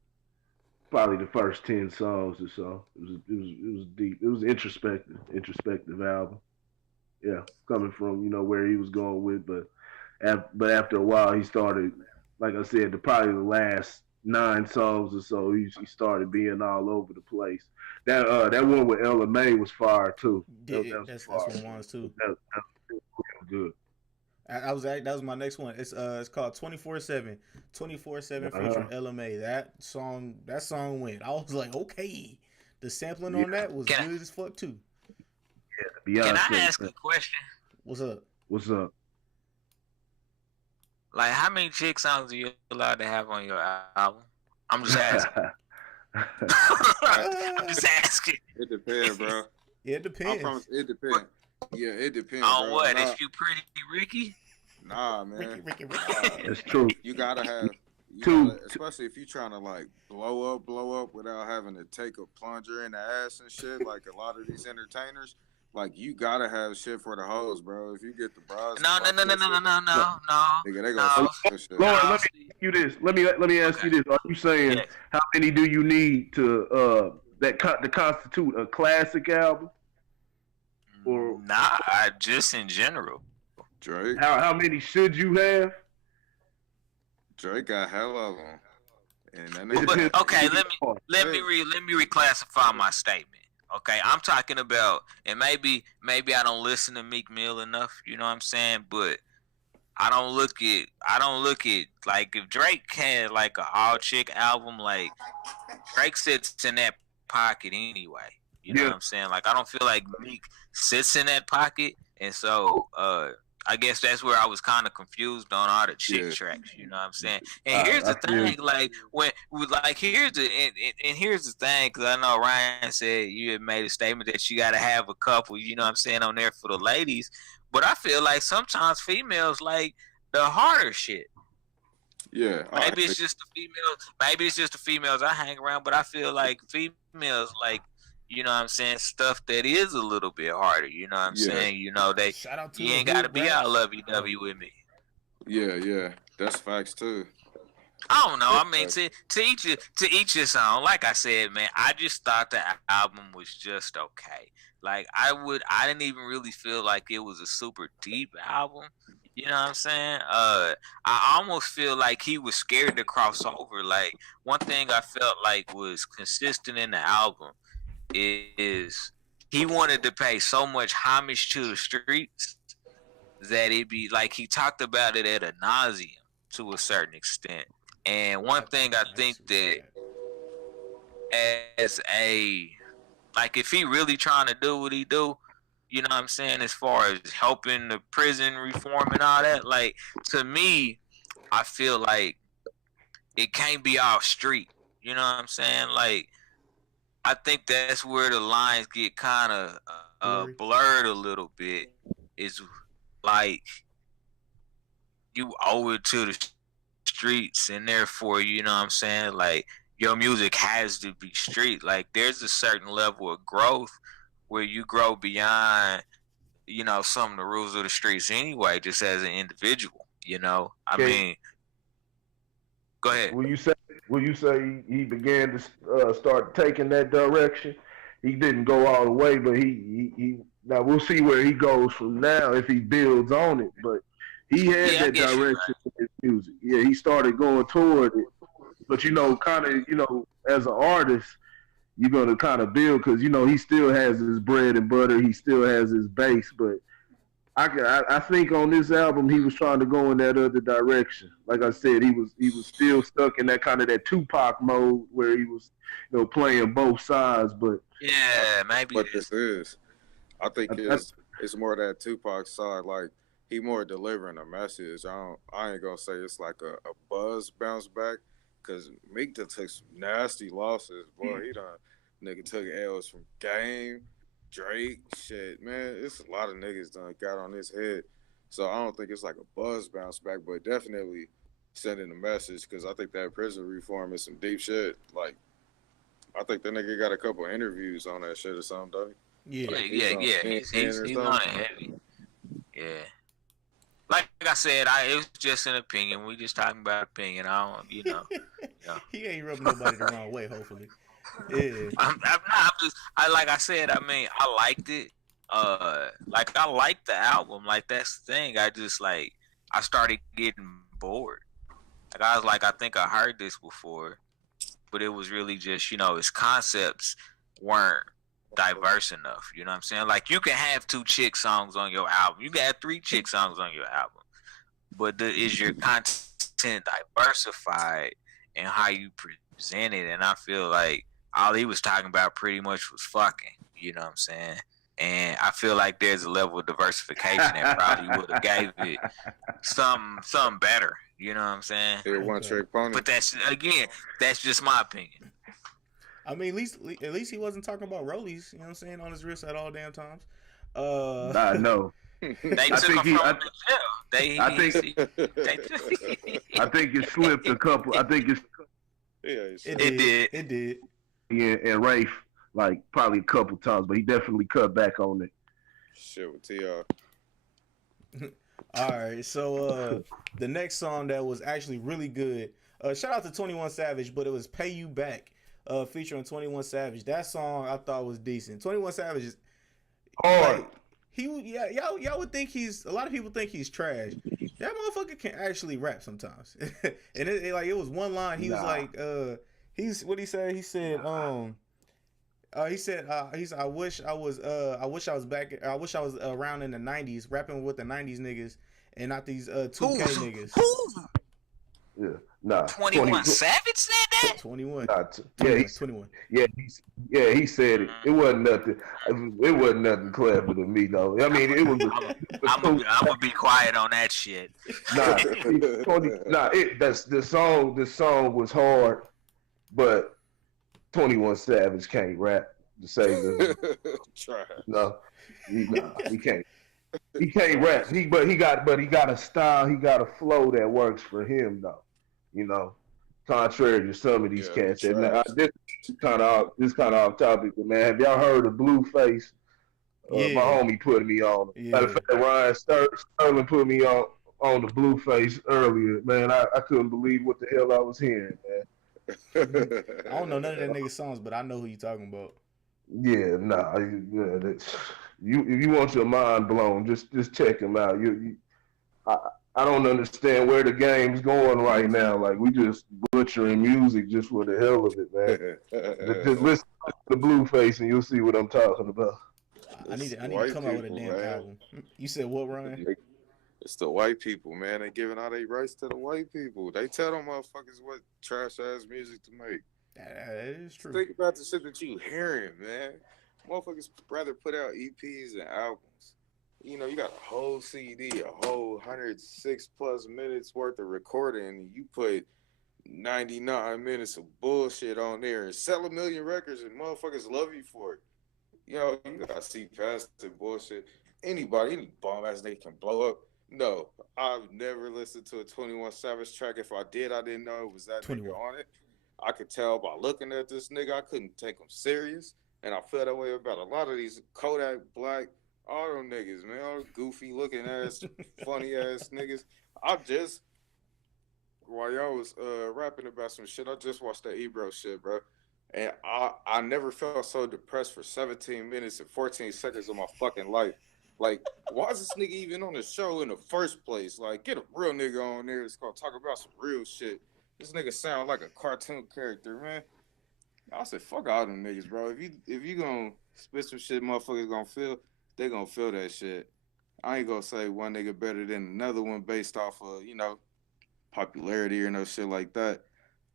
Probably the first 10 songs or so. It was deep. It was introspective album. Yeah, coming from where he was going with, but after a while he started, like I said, probably the last 9 songs or so, he started being all over the place. That one with LMA was fire too. That's one of mine too. That was good. That was my next one. It's called 24/7. 24/7 featuring LMA. That song went. I was like, okay. The sampling on that was good as fuck too. Yeah, Can I ask a question? What's up? What's up? Like, how many chick songs are you allowed to have on your album? I'm just asking. I'm just asking. It depends, bro. Yeah, it depends. I promise, it depends. Yeah, it depends. On bro. what? Is you pretty Ricky? Nah, man. Ricky. That's true. You gotta have, especially if you trying to like blow up without having to take a plunger in the ass and shit. Like a lot of these entertainers, like you gotta have shit for the hoes, bro. If you get the bras, No. Nigga, they gonna fuck this shit. Lauren, let me ask you this. Let me ask you this. Are you saying how many do you need to to constitute a classic album? Or nah, just in general. Drake. How many should you have? Drake got hell of them. And that It nigga, depends. Okay, let me reclassify my statement. Okay, I'm talking about, and maybe I don't listen to Meek Mill enough. You know what I'm saying? But I don't look at like if Drake had like an all chick album, like Drake sits in that pocket anyway. You know what I'm saying? Like I don't feel like Meek sits in that pocket, and so I guess that's where I was kind of confused on all the chick tracks. You know what I'm saying? And here's the thing, like here's the thing, because I know Ryan said you had made a statement that you got to have a couple. You know what I'm saying, on there for the ladies, but I feel like sometimes females like the harder shit. yeah. Maybe it's just the females I hang around, but I feel like females like, you know what I'm saying, stuff that is a little bit harder. You know what I'm saying? You know, Shout out to you the ain't got to hood be rats. all lovey-dovey with me. Yeah. That's facts too. I don't know. I mean, to each his own. Like I said, man, I just thought the album was just okay. Like I didn't even really feel like it was a super deep album. You know what I'm saying? I almost feel like he was scared to cross over. Like one thing I felt like was consistent in the album is he wanted to pay so much homage to the streets that it be like he talked about it at a nauseum to a certain extent. And one thing I think that as a like if he really trying to do what he do, you know what I'm saying, as far as helping the prison reform and all that, like to me, I feel like it can't be off street. You know what I'm saying? Like I think that's where the lines get kind of Blurry. blurred a little bit. Is like you owe it to the streets, and therefore, you know what I'm saying? Like your music has to be street. Like there's a certain level of growth where you grow beyond, you know, some of the rules of the streets anyway, just as an individual. You know, I Okay. mean, go ahead. Will you say he began to start taking that direction? He didn't go all the way, but he now we'll see where he goes from now if he builds on it. But he had Yeah, I that guess you're direction in his music. Yeah, he started going toward it. But kind of, as an artist, you're gonna kind of build because he still has his bread and butter. He still has his base, but I think on this album he was trying to go in that other direction. Like I said, he was still stuck in that kind of that Tupac mode where he was, playing both sides. But Yeah, maybe. But this is, I think it's more that Tupac side. Like he more delivering a message. I ain't gonna say it's like a buzz bounce back, cause Meek done took some nasty losses. Boy, he done nigga took L's from Game, Drake, shit, man. It's a lot of niggas done got on his head. So I don't think it's like a buzz bounce back, but definitely sending a message, because I think that prison reform is some deep shit. Like I think the nigga got a couple interviews on that shit or something, don't he? Yeah. Yeah. He's on it heavy. Yeah. Like I said, it was just an opinion. We just talking about opinion. I don't, Yeah. He ain't rubbing nobody the wrong way, hopefully. Yeah. I'm just, like I said, I mean, I liked it. Like I liked the album. Like that's the thing. I just like, I started getting bored. Like I was like, I think I heard this before, but it was really just, its concepts weren't diverse enough. You know what I'm saying? Like you can have 2 chick songs on your album. You can have 3 chick songs on your album. But is your content diversified in how you present it? And I feel like all he was talking about pretty much was fucking. You know what I'm saying? And I feel like there's a level of diversification that probably would have gave it something better. You know what I'm saying? They're one trick pony. But that's just my opinion. I mean, at least he wasn't talking about rollies, you know what I'm saying, on his wrist at all damn times. I know. They took him from the jail. I think it slipped a couple. I think It did. Yeah, and Rafe like probably a couple times, but he definitely cut back on it. Shit with TR. All right, so the next song that was actually really good. Shout out to 21 Savage, but it was "Pay You Back," featuring 21 Savage. That song I thought was decent. 21 Savage is hard. Like, y'all would think a lot of people think he's trash. That motherfucker can actually rap sometimes. And it was one line. He was like, what he said? He said, I wish I was back. I wish I was around in the 90s, rapping with the 90s niggas and not these 2K niggas. Yeah, nah. 21 Savage said that? 21. Nah, 21. Yeah, he said it. It wasn't nothing. It wasn't nothing clever to me though. I mean, it was. I'm gonna be quiet on that shit. That's the song. The song was hard, but 21 Savage can't rap to save him. Try. No, he can't. He can't rap. But he got a style. He got a flow that works for him though. Contrary to some of these cats. And this kind of off topic, but man, have y'all heard of Blueface? My homie put me on. Matter of fact, Ryan Sterling put me on the Blueface earlier. Man, I couldn't believe what the hell I was hearing, man. I don't know none of that nigga songs, but I know who you talking about. Yeah, nah. If you want your mind blown, just check him out. I don't understand where the game's going right now. Like we just butchering music just for the hell of it, man. Just listen to the Blueface and you'll see what I'm talking about. I need to come out with a damn album. You said what, Ryan? It's the white people, man. They giving all their rights to the white people. They tell them motherfuckers what trash ass music to make. That is true. Think about the shit that you hearing, man. Motherfuckers rather put out EPs and albums. You know, you got a whole CD, a whole 106 plus minutes worth of recording, and you put 99 minutes of bullshit on there and sell 1 million records, and motherfuckers love you for it. You know, you gotta see past the bullshit. Anybody, any bomb ass nigga can blow up. No, I've never listened to a 21 Savage track. If I did, I didn't know it was that 21. nigga on it. I could tell by looking at this nigga, I couldn't take him serious. And I feel that way about a lot of these Kodak Black, all them niggas, man. All goofy looking ass, funny ass niggas. I just, while y'all was rapping about some shit, I just watched that Ebro shit, bro. And I never felt so depressed for 17 minutes and 14 seconds of my fucking life. Like, why is this nigga even on the show in the first place? Like, get a real nigga on there that's gonna talk about some real shit. This nigga sound like a cartoon character, man. I said, fuck all them niggas, bro. If you gonna spit some shit motherfuckers gonna feel, they gonna feel that shit. I ain't gonna say one nigga better than another one based off of, you know, popularity or no shit like that.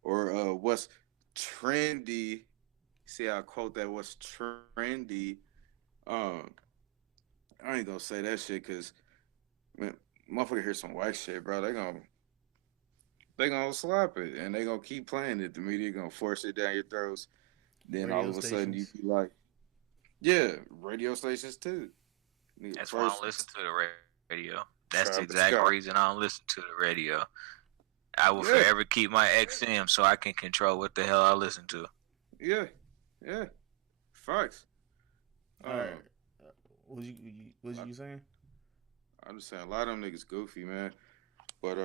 Or what's trendy. See how I quote that, what's trendy. I ain't gonna say that shit because, man, motherfucker hear some white shit, bro. They gonna slap it and they gonna keep playing it. The media gonna force it down your throats. Then Radio all of a sudden you stations. be like, yeah, radio stations too. Nigga, That's why I first, don't listen to the radio. That's the Travis exact Scott. reason I don't listen to the radio. I will Yeah. forever keep my XM so I can control what the hell I listen to. Yeah, facts. All right. What you saying? I'm just saying a lot of them niggas goofy, man. But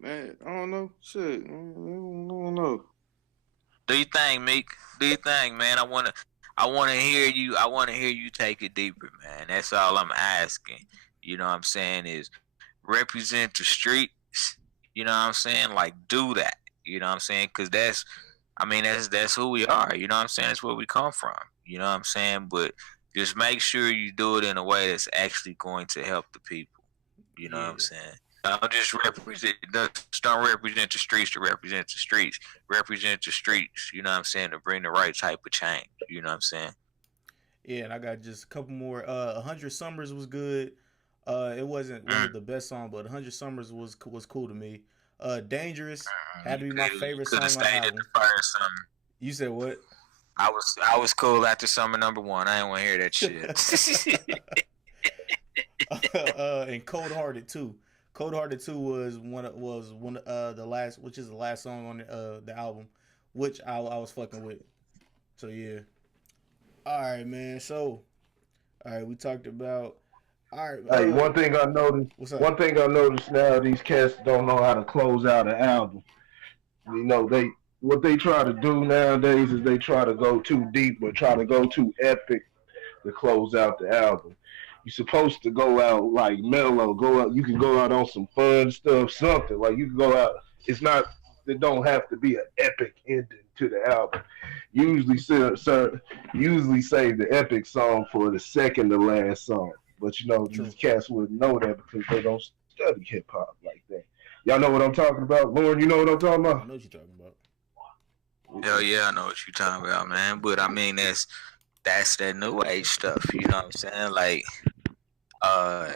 man, I don't know. Shit, I don't know. Do you think, Meek? Do you think, man? I wanna hear you. I wanna hear you take it deeper, man. That's all I'm asking. You know what I'm saying is represent the streets. You know what I'm saying? Like do that. You know what I'm saying? Cause that's who we are. You know what I'm saying? That's where we come from. You know what I'm saying? But just make sure you do it in a way that's actually going to help the people. You know what I'm saying? Don't just don't represent the streets to represent the streets. Represent the streets, you know what I'm saying, to bring the right type of change. You know what I'm saying? Yeah, and I got just a couple more. 100 Summers was good. It wasn't one of the best songs, but 100 Summers was cool to me. Dangerous had to be my favorite song on Could the have stayed at album. the first summer. You said what? I was cool after summer #1. I didn't want to hear that shit. And Cold Hearted too. Cold Hearted 2 was one the last, which is the last song on the album, which I was fucking with. So yeah. All right, man. So, all right, we talked about. All right. Hey, one thing I noticed. What's up? One thing I noticed now, these cats don't know how to close out an album. You know, what they try to do nowadays is they try to go too deep or try to go too epic to close out the album. You're supposed to go out like mellow. Go out. You can go out on some fun stuff, something like you can go out. It don't have to be an epic ending to the album. Usually save the epic song for the second to last song. But you know, these cats wouldn't know that because they don't study hip hop like that. Y'all know what I'm talking about, Lauren? You know what I'm talking I about? know what you're talking about. Hell yeah, I know what you're talking about, man. But I mean, that's that new age stuff. You know what I'm saying? Like, our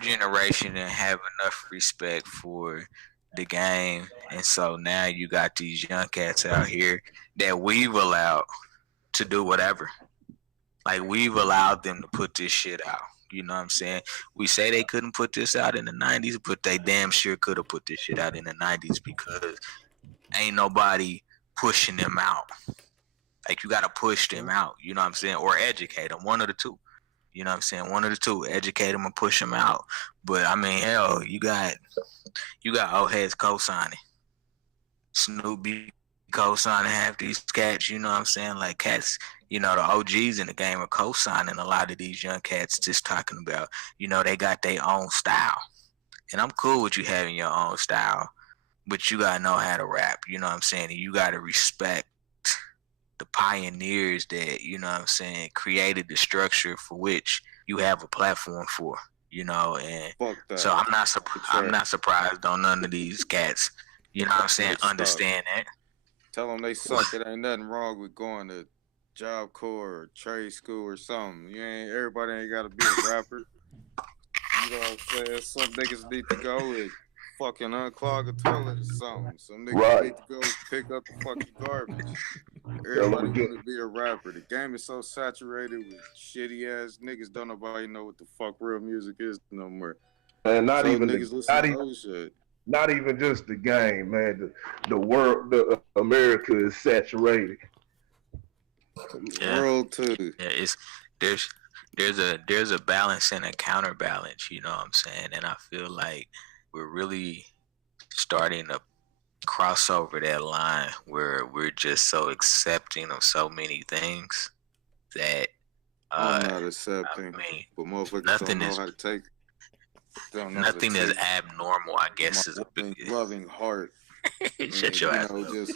generation didn't have enough respect for the game, and so now you got these young cats out here that we've allowed to do whatever. Like, we've allowed them to put this shit out. You know what I'm saying? We say they couldn't put this out in the 90s, but they damn sure could have put this shit out in the 90s because ain't nobody pushing them out. Like, you got to push them out, you know what I'm saying? Or educate them, one of the two. You know what I'm saying? One of the two. Educate them and push them out. But, I mean, hell, you got old heads co-signing. Snoop be co-signing half these cats, you know what I'm saying? Like, cats, you know, the OGs in the game are co-signing a lot of these young cats, just talking about, you know, they got their own style. And I'm cool with you having your own style, but you got to know how to rap, you know what I'm saying? And you got to respect the pioneers that, you know what I'm saying, created the structure for which you have a platform for, you know, and Fuck that. so I'm not surprised on none of these cats You know what I'm saying? Like, stop. Understand that. Tell them they suck. It ain't nothing wrong with going to Job Corps or trade school or something. Everybody ain't gotta be a rapper. You know what I'm saying? Some niggas need to go and fucking unclog a toilet or something. Some niggas need to go pick up the fucking garbage. Everybody want to be a rapper. The game is so saturated with shitty ass niggas. Don't nobody know what the fuck real music is no more. And not So even niggas listen to those shit. Not even just the game, man. The world, America is saturated. Yeah. World too. Yeah, there's a balance and a counterbalance, you know what I'm saying? And I feel like we're really starting to cross over that line where we're just so accepting of so many things that I'm not accepting, but motherfuckers don't know how to take. Nothing is abnormal, I guess, is a big loving heart. Shut your ass up. Just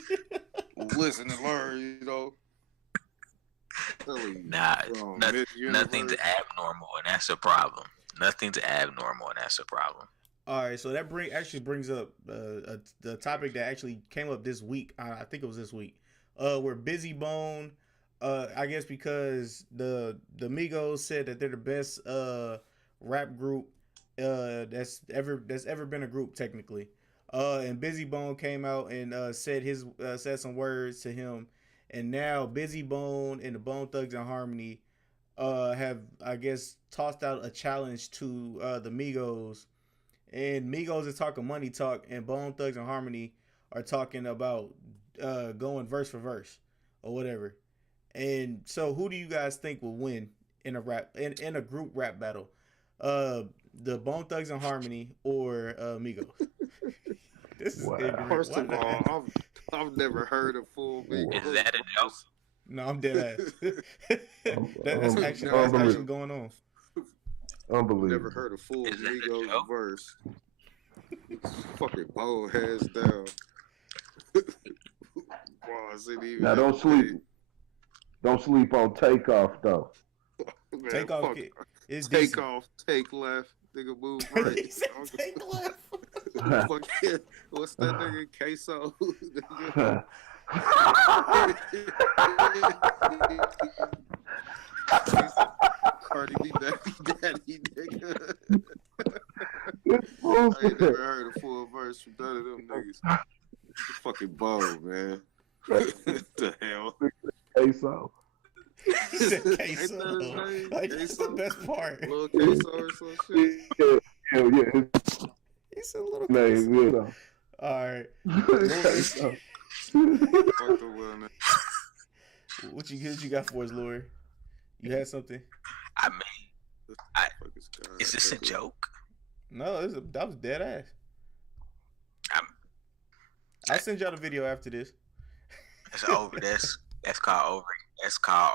listen and learn, you know. Nah, nothing's abnormal, and that's a problem. Nothing's abnormal, and that's a problem. All right, so that brings up the topic that actually came up this week. I think it was this week. Where Busy Bone, I guess because the Migos said that they're the best rap group that's ever been a group technically. And Busy Bone came out and said some words to him, and now Busy Bone and the Bone Thugs and Harmony have, I guess, tossed out a challenge to the Migos. And Migos is talking money talk, and Bone Thugs and Harmony are talking about going verse for verse or whatever. And so, who do you guys think will win in a group rap battle? The Bone Thugs and Harmony or Migos? This is ignorant. First of all, I've never heard of full Migos. Is that a joke? No, I'm dead ass. That's actually going on. Unbelievable. Never heard a full Migos verse. Fucking bald heads down. Now don't sleep on Takeoff though. Man, Takeoff is take decent. off, take left, nigga move right. He said take left. What's that nigga Queso? Cardi B, daddy, nigga. I ain't never heard a full verse from none of them niggas. Fucking bold, man. What the hell? Queso. He said queso. Like, that's the best part. Little queso or some shit. Yeah. He said little Name, queso. All right. Queso. Fuck the world, man. What you got for us, Lori? You had something? I mean, is this a joke? No, that was dead ass. I'll send y'all the video after this. That's called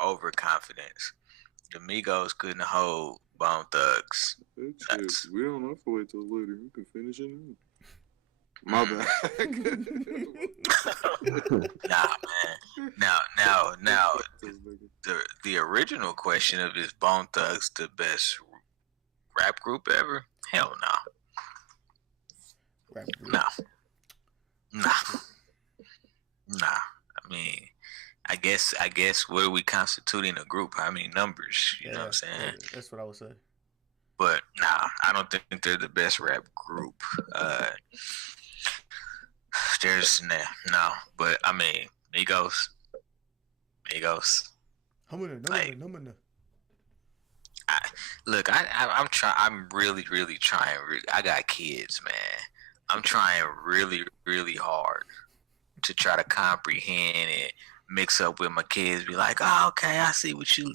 overconfidence. The Migos couldn't hold Bone Thugs. We don't have to wait till later. We can finish it now. My bad. Nah, man. Now, the original question of is Bone Thugs the best rap group ever? Hell no. Rap group. Nah. I mean, I guess what are we constituting a group? How many numbers? You know what I'm saying? That's what I would say. But nah, I don't think they're the best rap group. There's no, but I mean, Migos. I'm really trying. I got kids, man. I'm trying really, really hard to try to comprehend and mix up with my kids. Be like, oh, okay, I see what you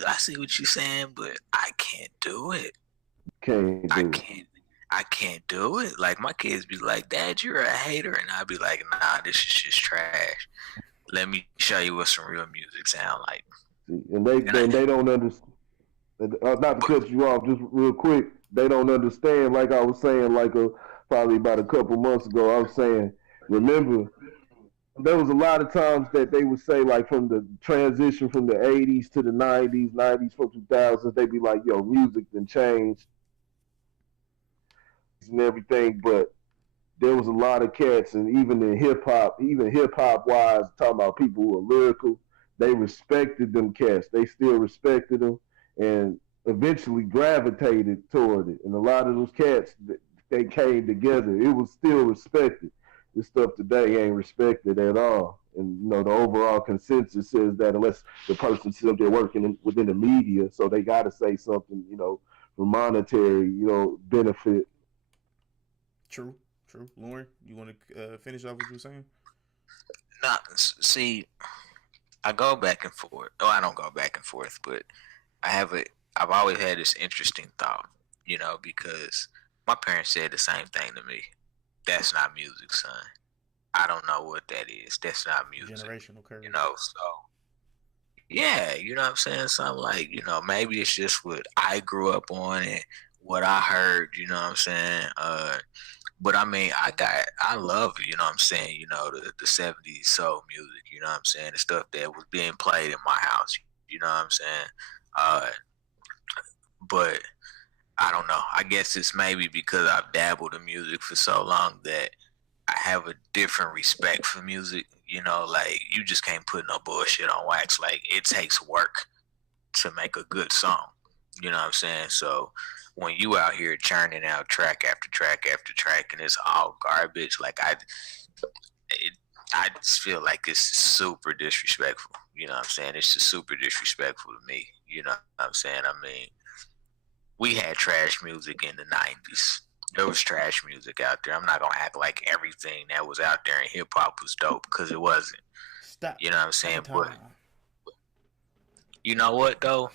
saying, but I can't do it. I can't do it. Like, my kids be like, Dad, you're a hater, and I'd be like, nah, this is just trash. Let me show you what some real music sound like. And they don't understand. Not to cut you off, just real quick. They don't understand. Like I was saying, probably about a couple months ago, I was saying, remember, there was a lot of times that they would say, like, from the transition from the 80s to the 90s, 90s from 2000s, they'd be like, yo, music done changed and everything, but there was a lot of cats, and even in hip hop, even hip hop wise, talking about people who are lyrical, they respected them cats. They still respected them, and eventually gravitated toward it. And a lot of those cats, they came together. It was still respected. This stuff today ain't respected at all. And you know, the overall consensus says that unless the person's still there working within the media, so they got to say something, you know, for monetary, you know, benefit. True. Lauren, you want to finish off what you were saying? Nah, see, I go back and forth. Oh, I don't go back and forth, but I've always had this interesting thought, you know, because my parents said the same thing to me. That's not music, son. I don't know what that is. That's not music. Generational curse. You know, so yeah, you know what I'm saying? So I'm like, you know, maybe it's just what I grew up on and what I heard, you know what I'm saying? But I mean, I love, you know what I'm saying, you know, the 70s soul music, you know what I'm saying? The stuff that was being played in my house, you know what I'm saying? But I don't know. I guess it's maybe because I've dabbled in music for so long that I have a different respect for music. You know, like you just can't put no bullshit on wax. Like it takes work to make a good song. You know what I'm saying? So when you out here churning out track after track after track and it's all garbage, like I just feel like it's super disrespectful. You know what I'm saying? It's just super disrespectful to me. You know what I'm saying? I mean, we had trash music in the 90s. There was trash music out there. I'm not going to act like everything that was out there in hip hop was dope because it wasn't. Stop. You know what I'm saying? But you know what, though?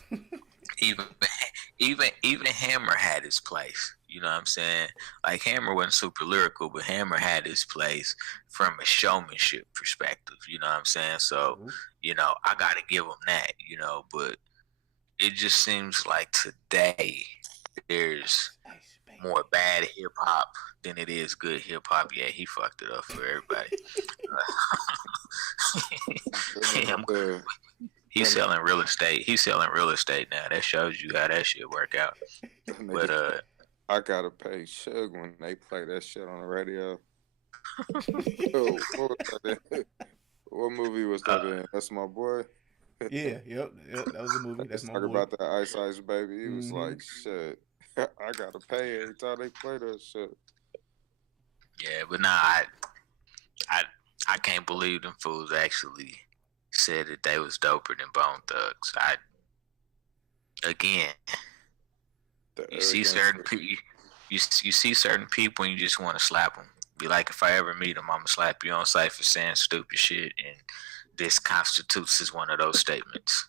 even Hammer had his place. You know what I'm saying? Like Hammer wasn't super lyrical, but Hammer had his place from a showmanship perspective. You know what I'm saying? So, you know, I got to give him that, you know, but it just seems like today there's more bad hip hop than it is good hip hop. Yeah, he fucked it up for everybody. He's selling real estate. He's selling real estate now. That shows you how that shit work out. But I gotta pay Suge when they play that shit on the radio. Yo, what movie was that in? That's my boy. Yeah, yep, that was the movie. That's my boy. Talk about that Ice Ice Baby. He was like, shit, I gotta pay every time they play that shit. Yeah, but nah, I can't believe them fools actually said that they was doper than Bone Thugs. You see certain people, you see certain people, and you just want to slap them. Be like, if I ever meet them, I'ma slap you on sight for saying stupid shit, and this constitutes as one of those statements.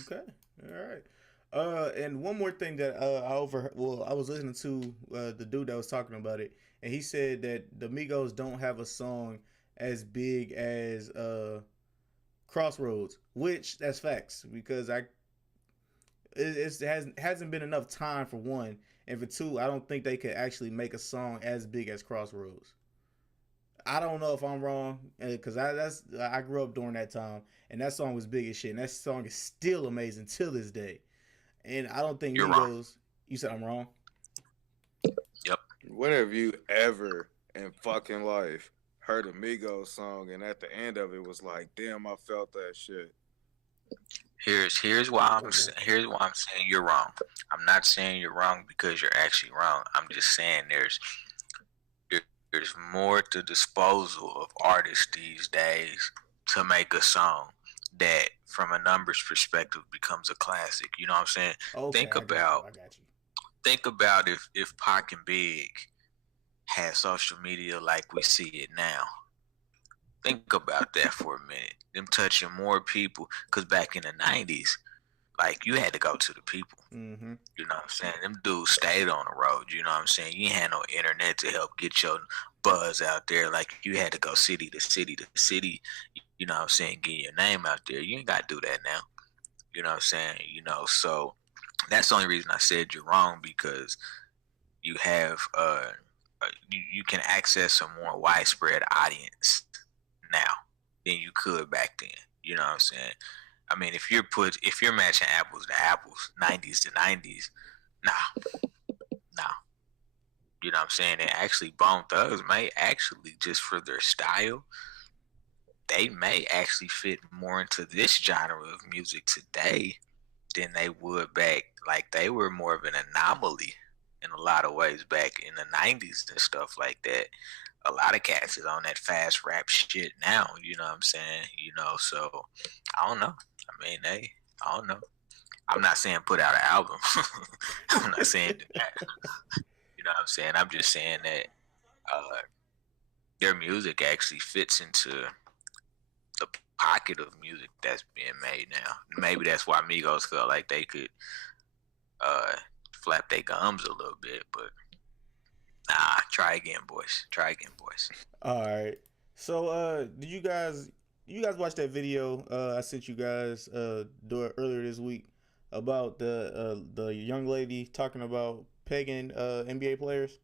Okay, all right. And one more thing that I was listening to the dude that was talking about it, and he said that the Migos don't have a song as big as Crossroads, which that's facts because it hasn't been enough time for one, and for two, I don't think they could actually make a song as big as Crossroads. I don't know if I'm wrong because I grew up during that time, and that song was big as shit, and that song is still amazing till this day. And I don't think You're Migos. wrong. You said I'm wrong. Yep. When have you ever in fucking life heard a Migos song and at the end of it was like, damn, I felt that shit? Here's why I'm saying you're wrong. I'm not saying you're wrong because you're actually wrong. I'm just saying there's more at the disposal of artists these days to make a song that, from a numbers perspective, becomes a classic. You know what I'm saying? Okay, Think I got you. Think about if Pac and Big had social media like we see it now. Think about that for a minute. Them touching more people, because back in the 90s, like, you had to go to the people. Mm-hmm. You know what I'm saying? Them dudes stayed on the road. You know what I'm saying? You ain't had no internet to help get your buzz out there. Like, you had to go city to city to city. You know what I'm saying? Get your name out there. You ain't got to do that now. You know what I'm saying? You know, so that's the only reason I said you're wrong, because you have you can access a more widespread audience now than you could back then. You know what I'm saying? I mean, if you're matching apples to apples, 90s to 90s, nah. you know what I'm saying, and actually Bone Thugs may actually, just for their style, they may actually fit more into this genre of music today than they would back. Like, they were more of an anomaly in a lot of ways back in the 90s and stuff like that. A lot of cats is on that fast rap shit now, you know what I'm saying? You know, so I don't know. I mean, I don't know. I'm not saying put out an album. I'm not saying that. You know what I'm saying? I'm just saying that their music actually fits into the pocket of music that's being made now. Maybe that's why Migos felt like they could flap their gums a little bit, but nah, try again, boys. Try again, boys. All right. So, did you guys watch that video I sent you guys earlier this week about the young lady talking about pegging NBA players?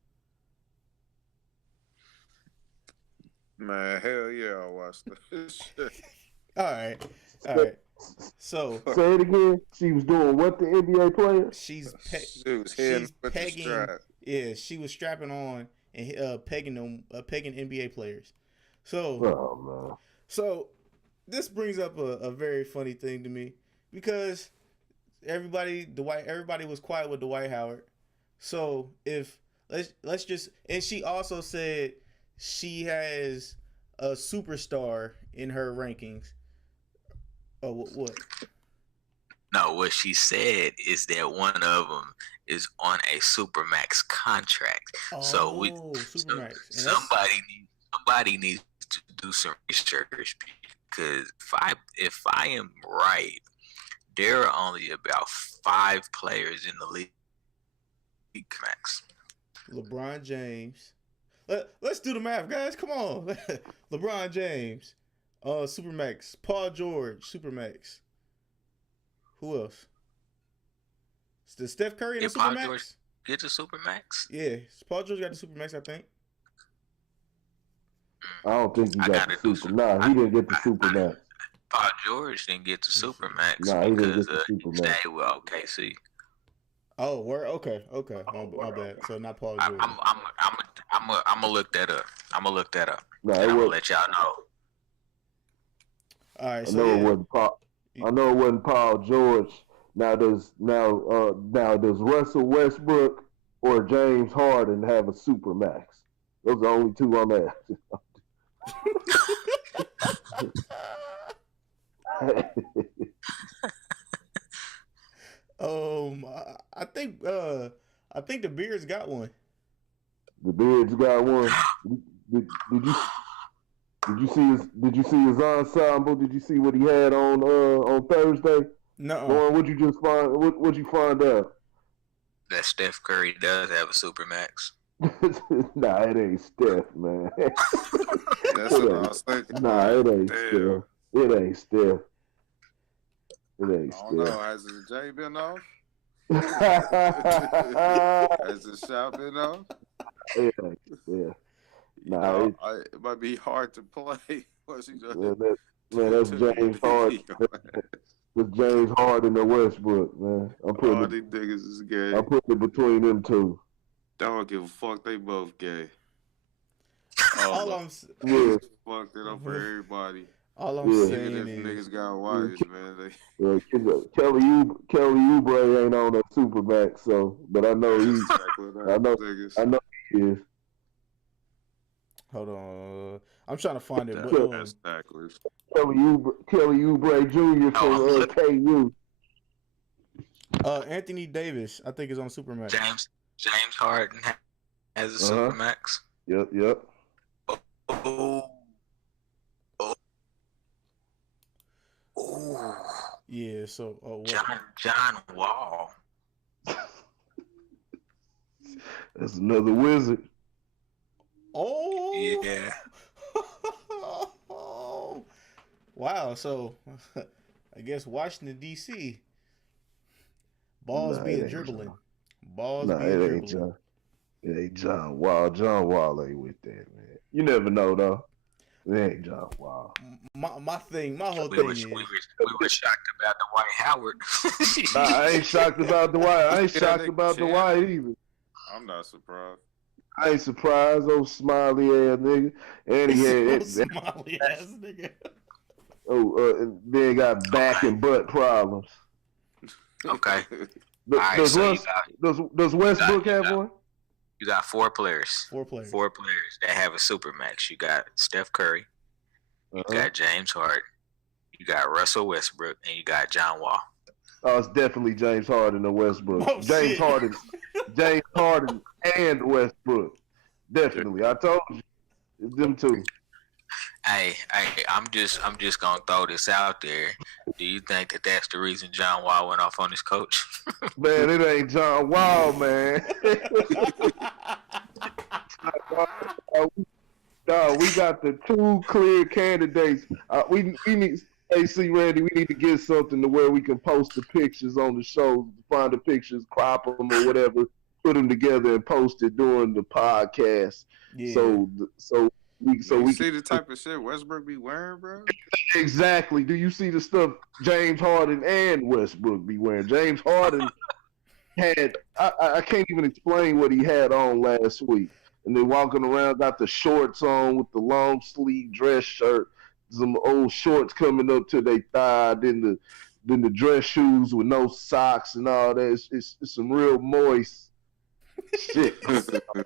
Man, hell yeah, I watched this shit. All right. So say it again. She was doing what, the NBA player? She was hitting with the pegging. strap. Yeah, she was strapping on and pegging NBA players. So, Oh man. So this brings up a very funny thing to me, because everybody was quiet with Dwight Howard. So if let's just, and she also said she has a superstar in her rankings. Oh, what? No, what she said is that one of them is on a Supermax contract. Supermax. Somebody needs to do some research, because if I am right, there are only about 5 players in the league max. LeBron James. Let's do the math, guys. Come on. LeBron James, Supermax. Paul George, Supermax. Who else? Does Steph Curry in the Paul Supermax? George get the Supermax? Yeah, Paul George got the Supermax, I think. I don't think he got the super. Nah, he didn't get the Supermax. Paul George didn't get the Supermax Nah, he didn't because get the he Supermax. stayed with OKC. Oh, word. Okay. My bad. So not Paul George. I'm gonna look that up. I'm gonna Nah, and I'm gonna let y'all know. All right. I So know yeah. it wasn't Paul. I know it wasn't Paul George. Now does Russell Westbrook or James Harden have a Supermax? Those are the only two I'm asking. I think the Beards got one. The Beards got one. Did you see his ensemble? Did you see what he had on Thursday? No. Lauren, what'd you just find? What'd you find out? That Steph Curry does have a Supermax. Nah, it ain't Steph, man. That's what I was thinking. Nah, it ain't Damn. Steph. It ain't Steph. It ain't I don't know. Steph. Has the J been off? Has the shot been off? Yeah. You Nah, know, it might be hard to play. Once you just That's James Harden. That's James Harden and Westbrook, man. I'm All putting these niggas is gay. it between them two. Don't give a fuck. They both gay. All I'm Yeah. Fucked it up for everybody. all I'm Yeah. saying Even if is niggas got wives, man. Kelly Oubre ain't on a Supermax, so but I know he is. hold on. I'm trying to find it. Yeah. That's backwards. Kelly Oubre Jr. from KU. Anthony Davis, I think, is on Supermax. James Harden has a Supermax. Yep. Oh. Yeah. So what? John Wall. That's another wizard. Oh. Yeah. Wow. So I guess Washington D.C. balls being dribbling. Balls being dribbling. It ain't John Wall. John Wall ain't with that, man. You never know though. It ain't John Wall. My whole thing is We were shocked about Dwight Howard. Nah, I ain't shocked about Dwight. I ain't shocked about Dwight either. I'm not surprised. I ain't surprised, old smiley ass nigga. And he had Smiley ass nigga. and then got back and butt problems. Okay. Does, right, so does Westbrook have one? You got 4 players. 4 players. 4 players that have a super max. You got Steph Curry. You got James Harden. You got Russell Westbrook, and you got John Wall. Oh, it's definitely James Harden and Westbrook. Oh, James shit. Harden and Westbrook. Definitely. I told you. It's them two. Hey, I'm just gonna throw this out there. Do you think that that's the reason John Wall went off on his coach? Man, it ain't John Wall, man. Dog, we got the 2 clear candidates. We need AC Randy. We need to get something to where we can post the pictures on the show, find the pictures, crop them or whatever, put them together and post it during the podcast. Yeah. So we see the type of shit Westbrook be wearing, bro. Exactly. Do you see the stuff James Harden and Westbrook be wearing? James Harden had I can't even explain what he had on last week. And then walking around, got the shorts on with the long sleeve dress shirt, some old shorts coming up to their thigh, then the dress shoes with no socks and all that. It's some real moist shit. It's that boy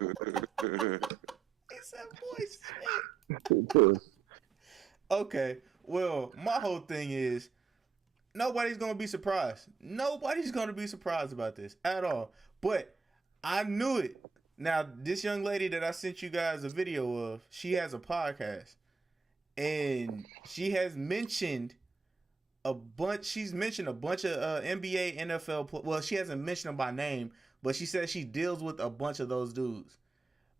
shit. Okay. Well, my whole thing is nobody's gonna be surprised. Nobody's gonna be surprised about this at all. But I knew it. Now, this young lady that I sent you guys a video of, she has a podcast, and she has mentioned a bunch. She's mentioned a bunch of NBA, NFL. Well, she hasn't mentioned them by name, but she says she deals with a bunch of those dudes,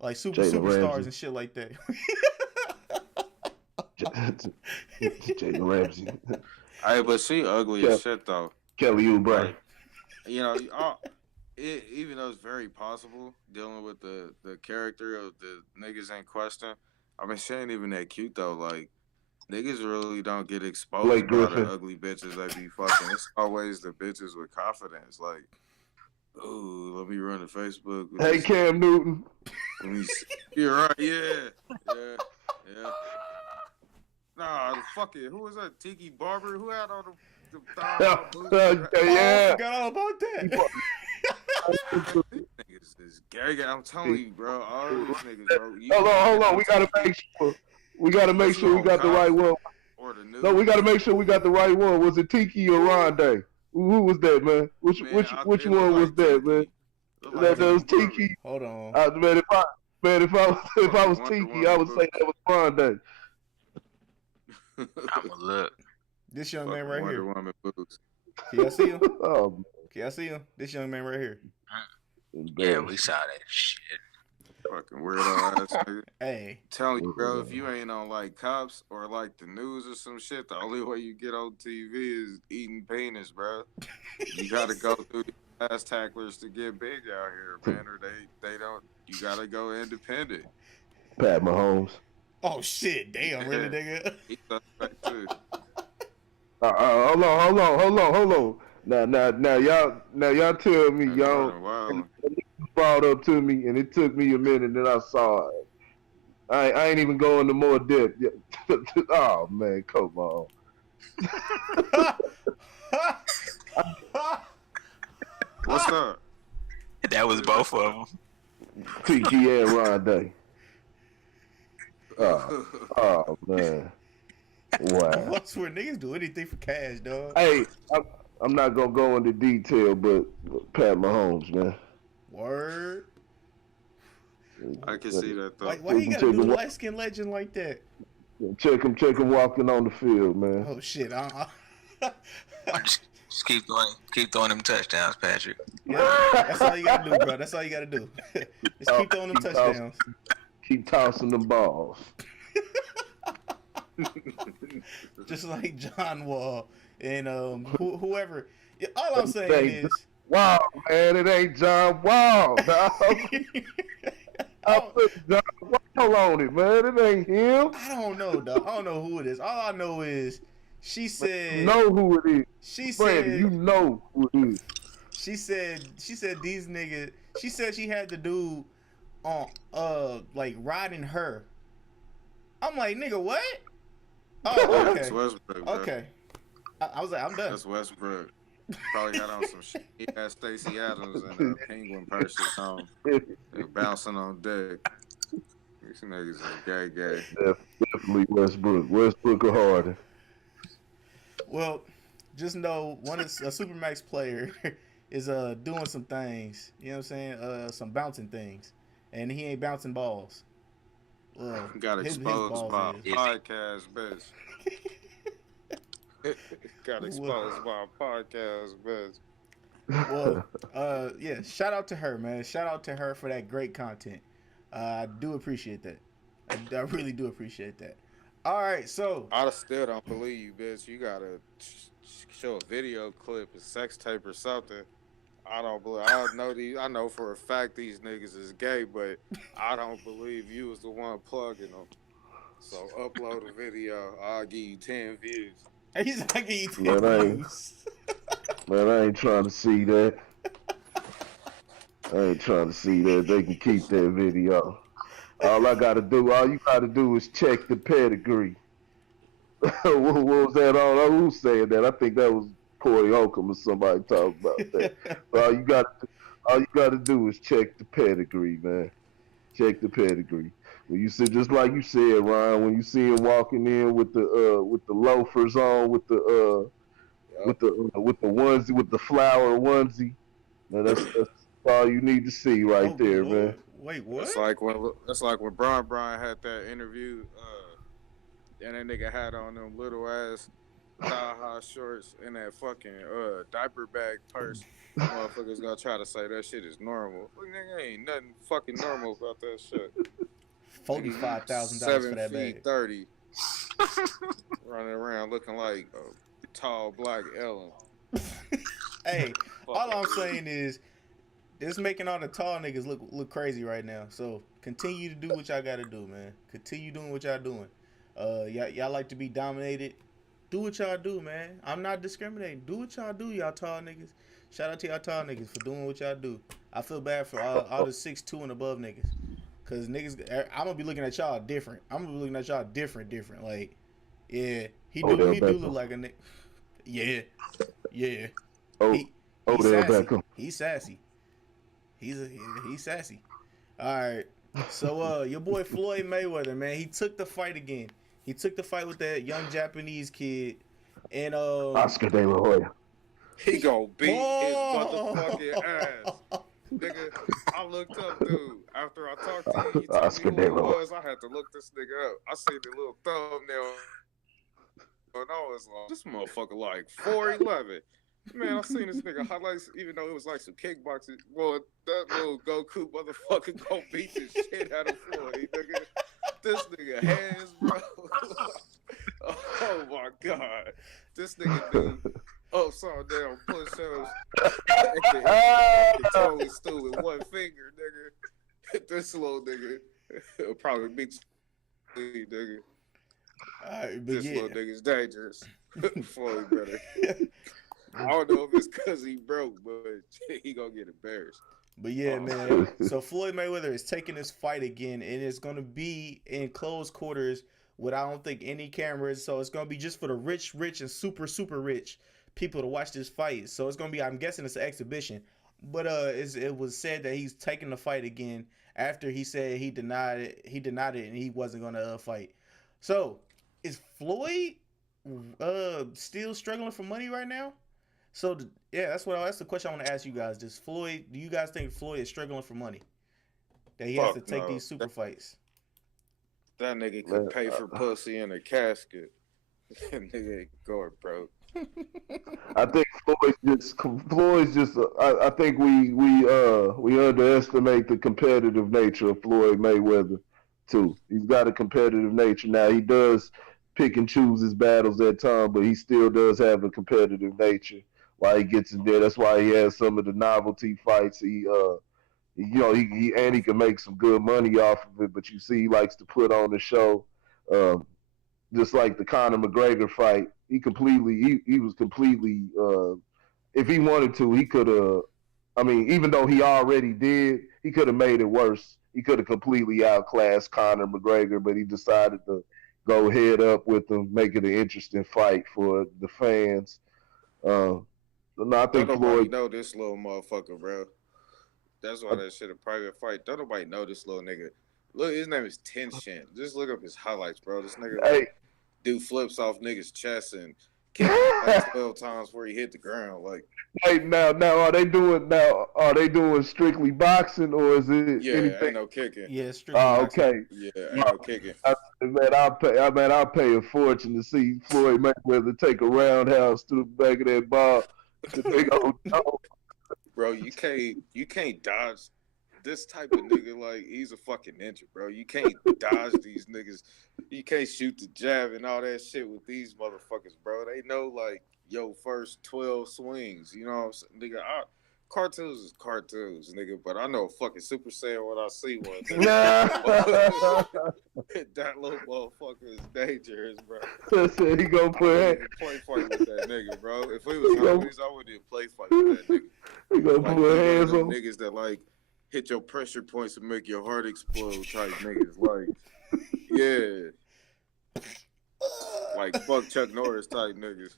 like superstars Ramsey. and shit like that. Jalen Ramsey. Hey, but she ugly as shit though. Kelly Oubre. Like, you know, even though it's very possible dealing with the character of the niggas in question, I mean, she ain't even that cute though. Like, niggas really don't get exposed Blake by the Griffin. ugly bitches they be fucking. It's always the bitches with confidence. Like, ooh, let me run to Facebook. Hey, Cam Newton. Let me see. You're right. Yeah. Nah, fuck it. Who was that? Tiki Barber? Who had all the Yeah. I forgot all about that. These niggas is gay. I'm telling you, bro. All these niggas, bro. Hold on. We gotta make sure we got the right one. Or the news. No, we gotta make sure we got the right one. Was it Tiki or Rondé? Who was that, man? Which Man, which it one look was like that, Tiki. man? Look like That was Barber. Tiki. Hold on. Man, if I was Tiki, I would say that was Rondé. I'ma look. This young man Fucking right Wonder here. Woman boobs. Can y'all see him? Oh, Can y'all see him? This young man right here. Yeah, we saw that shit. Fucking weirdo ass nigga. Hey. Telling you, bro, if you ain't on like Cops or like the news or some shit, the only way you get on TV is eating penis, bro. You gotta go through the ass tacklers to get big out here, man, or they don't. You gotta go independent. Pat Mahomes. Oh shit! Damn, really, nigga. He's suspect too. Hold on. Now y'all tell me y'all Wow. brought up to me, and it took me a minute, and I saw it. I ain't even going to more depth. Yet. Oh man, come on. What's up? That was both of them. Tiki and Rondé. Oh man. Wow. I swear, niggas do anything for cash, dog. Hey, I'm not gonna go into detail, but Pat Mahomes, man. Word. I can see that though. Like, why you gotta do light skin legend like that? Check him walking on the field, man. Oh shit! Just keep throwing them touchdowns, Patrick. Yeah, that's all you gotta do, bro. That's all you gotta do. Just keep throwing them touchdowns. Keep tossing them balls. Just like John Wall and whoever. Yeah, all I'm saying is, wow, man, it ain't John Wall, dog. I put John Wall on it, man. It ain't him. I don't know, dog. I don't know who it is. All I know is she said. You know who it is. She Brandon, said. you know who it is. She said these niggas. She said she had the dude on like riding her. I'm like, nigga, what? Oh, okay. That's Westbrook, bro. Okay. I was like, I'm done. That's Westbrook. Probably got on some shit. He had Stacey Adams and a penguin purse or something. They bouncing on deck. These niggas are gay. Definitely Westbrook. Westbrook or Harden. Well, just know a Supermax player is doing some things. You know what I'm saying? Some bouncing things, and he ain't bouncing balls. Got exposed by a podcast bitch. Got exposed by a podcast bitch. Well, yeah. Shout out to her, man. Shout out to her for that great content. I do appreciate that. I really do appreciate that. All right, so I still don't believe you, bitch. You gotta show a video clip, a sex tape or something. I don't believe. I know for a fact these niggas is gay, but I don't believe you was the one plugging them. So upload a video. I'll give you 10 views. he's not gonna eat views. Man, I ain't trying to see that. I ain't trying to see that. They can keep that video. All you gotta do is check the pedigree. What was that on? Who said that? I think that was Corey Holcomb or somebody talking about that. all you gotta do is check the pedigree, man. Check the pedigree. When you see, just like you said, Ryan, when you see him walking in with the loafers on, with the onesie, with the flower onesie, man, that's all you need to see right there, Lord. man. Wait, what? It's like when Brian had that interview, and that nigga had on them little ass thigh-high shorts and that fucking diaper bag purse. Motherfuckers gonna try to say that shit is normal. Nigga, ain't nothing fucking normal about that shit. $45,000 for that 7'30", running around looking like a tall black Ellen. Hey, all I'm saying is, it's making all the tall niggas look crazy right now. So continue to do what y'all gotta do, man. Continue doing what y'all doing. Y'all like to be dominated. Do what y'all do, man. I'm not discriminating. Do what y'all do, y'all tall niggas. Shout out to y'all tall niggas for doing what y'all do. I feel bad for all the 6'2" and above niggas. Cause niggas, I'm gonna be looking at y'all different. I'm gonna be looking at y'all different. Like, yeah, he do look like a nigga. Yeah. He's sassy. He's sassy. All right. So your boy Floyd Mayweather, man, he took the fight again. He took the fight with that young Japanese kid, and Oscar De La Hoya. He gonna beat his motherfucking ass. Nigga, I looked up, dude. After I talked to him, he told me who it was. I had to look this nigga up. I seen the little thumbnail, and I was like, this motherfucker like 4'11". Man, I seen this nigga highlights, even though it was like some kickboxing. Well, that little Goku motherfucker gonna beat the shit out of Floyd, nigga. This nigga hands, bro. Oh my god. This nigga do upside down push-ups. Totally stool with one finger, nigga. This little nigga will probably beat you, nigga. Right, this little nigga's dangerous. Floyd better. I don't know if it's because he broke, but he gonna get embarrassed. But yeah, man. So Floyd Mayweather is taking this fight again, and it's gonna be in close quarters with, I don't think, any cameras. So it's gonna be just for the rich, and super rich people to watch this fight. So it's gonna be, I'm guessing it's an exhibition. But it was said that he's taking the fight again after he said he denied it. He denied it, and he wasn't gonna fight. So is Floyd still struggling for money right now? So yeah, that's the question I want to ask you guys. Do you guys think Floyd is struggling for money? That he has to take these super fights? That nigga could pay for pussy in a casket. That nigga ain't going broke. I think Floyd's just. I think we underestimate the competitive nature of Floyd Mayweather too. He's got a competitive nature. Now he does pick and choose his battles at times, but he still does have a competitive nature. Why he gets in there? That's why he has some of the novelty fights. He can make some good money off of it. But you see, he likes to put on the show. Just like the Conor McGregor fight, he was completely. If he wanted to, he could have. I mean, even though he already did, he could have made it worse he could have completely outclassed Conor McGregor, but he decided to go head up with him, make it an interesting fight for the fans. No, I Don't think nobody Floyd. know this little motherfucker, bro. That's why that shit a private fight. Don't nobody know this little nigga. Look, his name is Tenshin. Just look up his highlights, bro. This nigga Hey, like do flips off niggas' chest and kick him like 12 times before he hit the ground. Like, hey, now are they doing strictly boxing or is it yeah, anything? ain't no kicking. Yeah, it's strictly Oh, boxing. okay. Yeah, ain't no kicking. I'll pay a fortune to see Floyd Mayweather take a roundhouse to the back of that ball. The big old dog. Bro, you can't dodge this type of nigga. Like, he's a fucking ninja, bro. You can't dodge these niggas. You can't shoot the jab and all that shit with these motherfuckers, bro. They know, like, yo, first 12 swings. You know what I'm saying? Nigga, cartoons is cartoons, nigga. But I know fucking Super Saiyan when I see one. Nigga. That little motherfucker is dangerous, bro. Said he gonna I put wouldn't even play fight with that nigga, bro. If we was homies, I wouldn't even play fight with that nigga. he gonna Like, put one of hands them on. niggas that like hit your pressure points and make your heart explode type niggas. Like, yeah, like fuck Chuck Norris type niggas.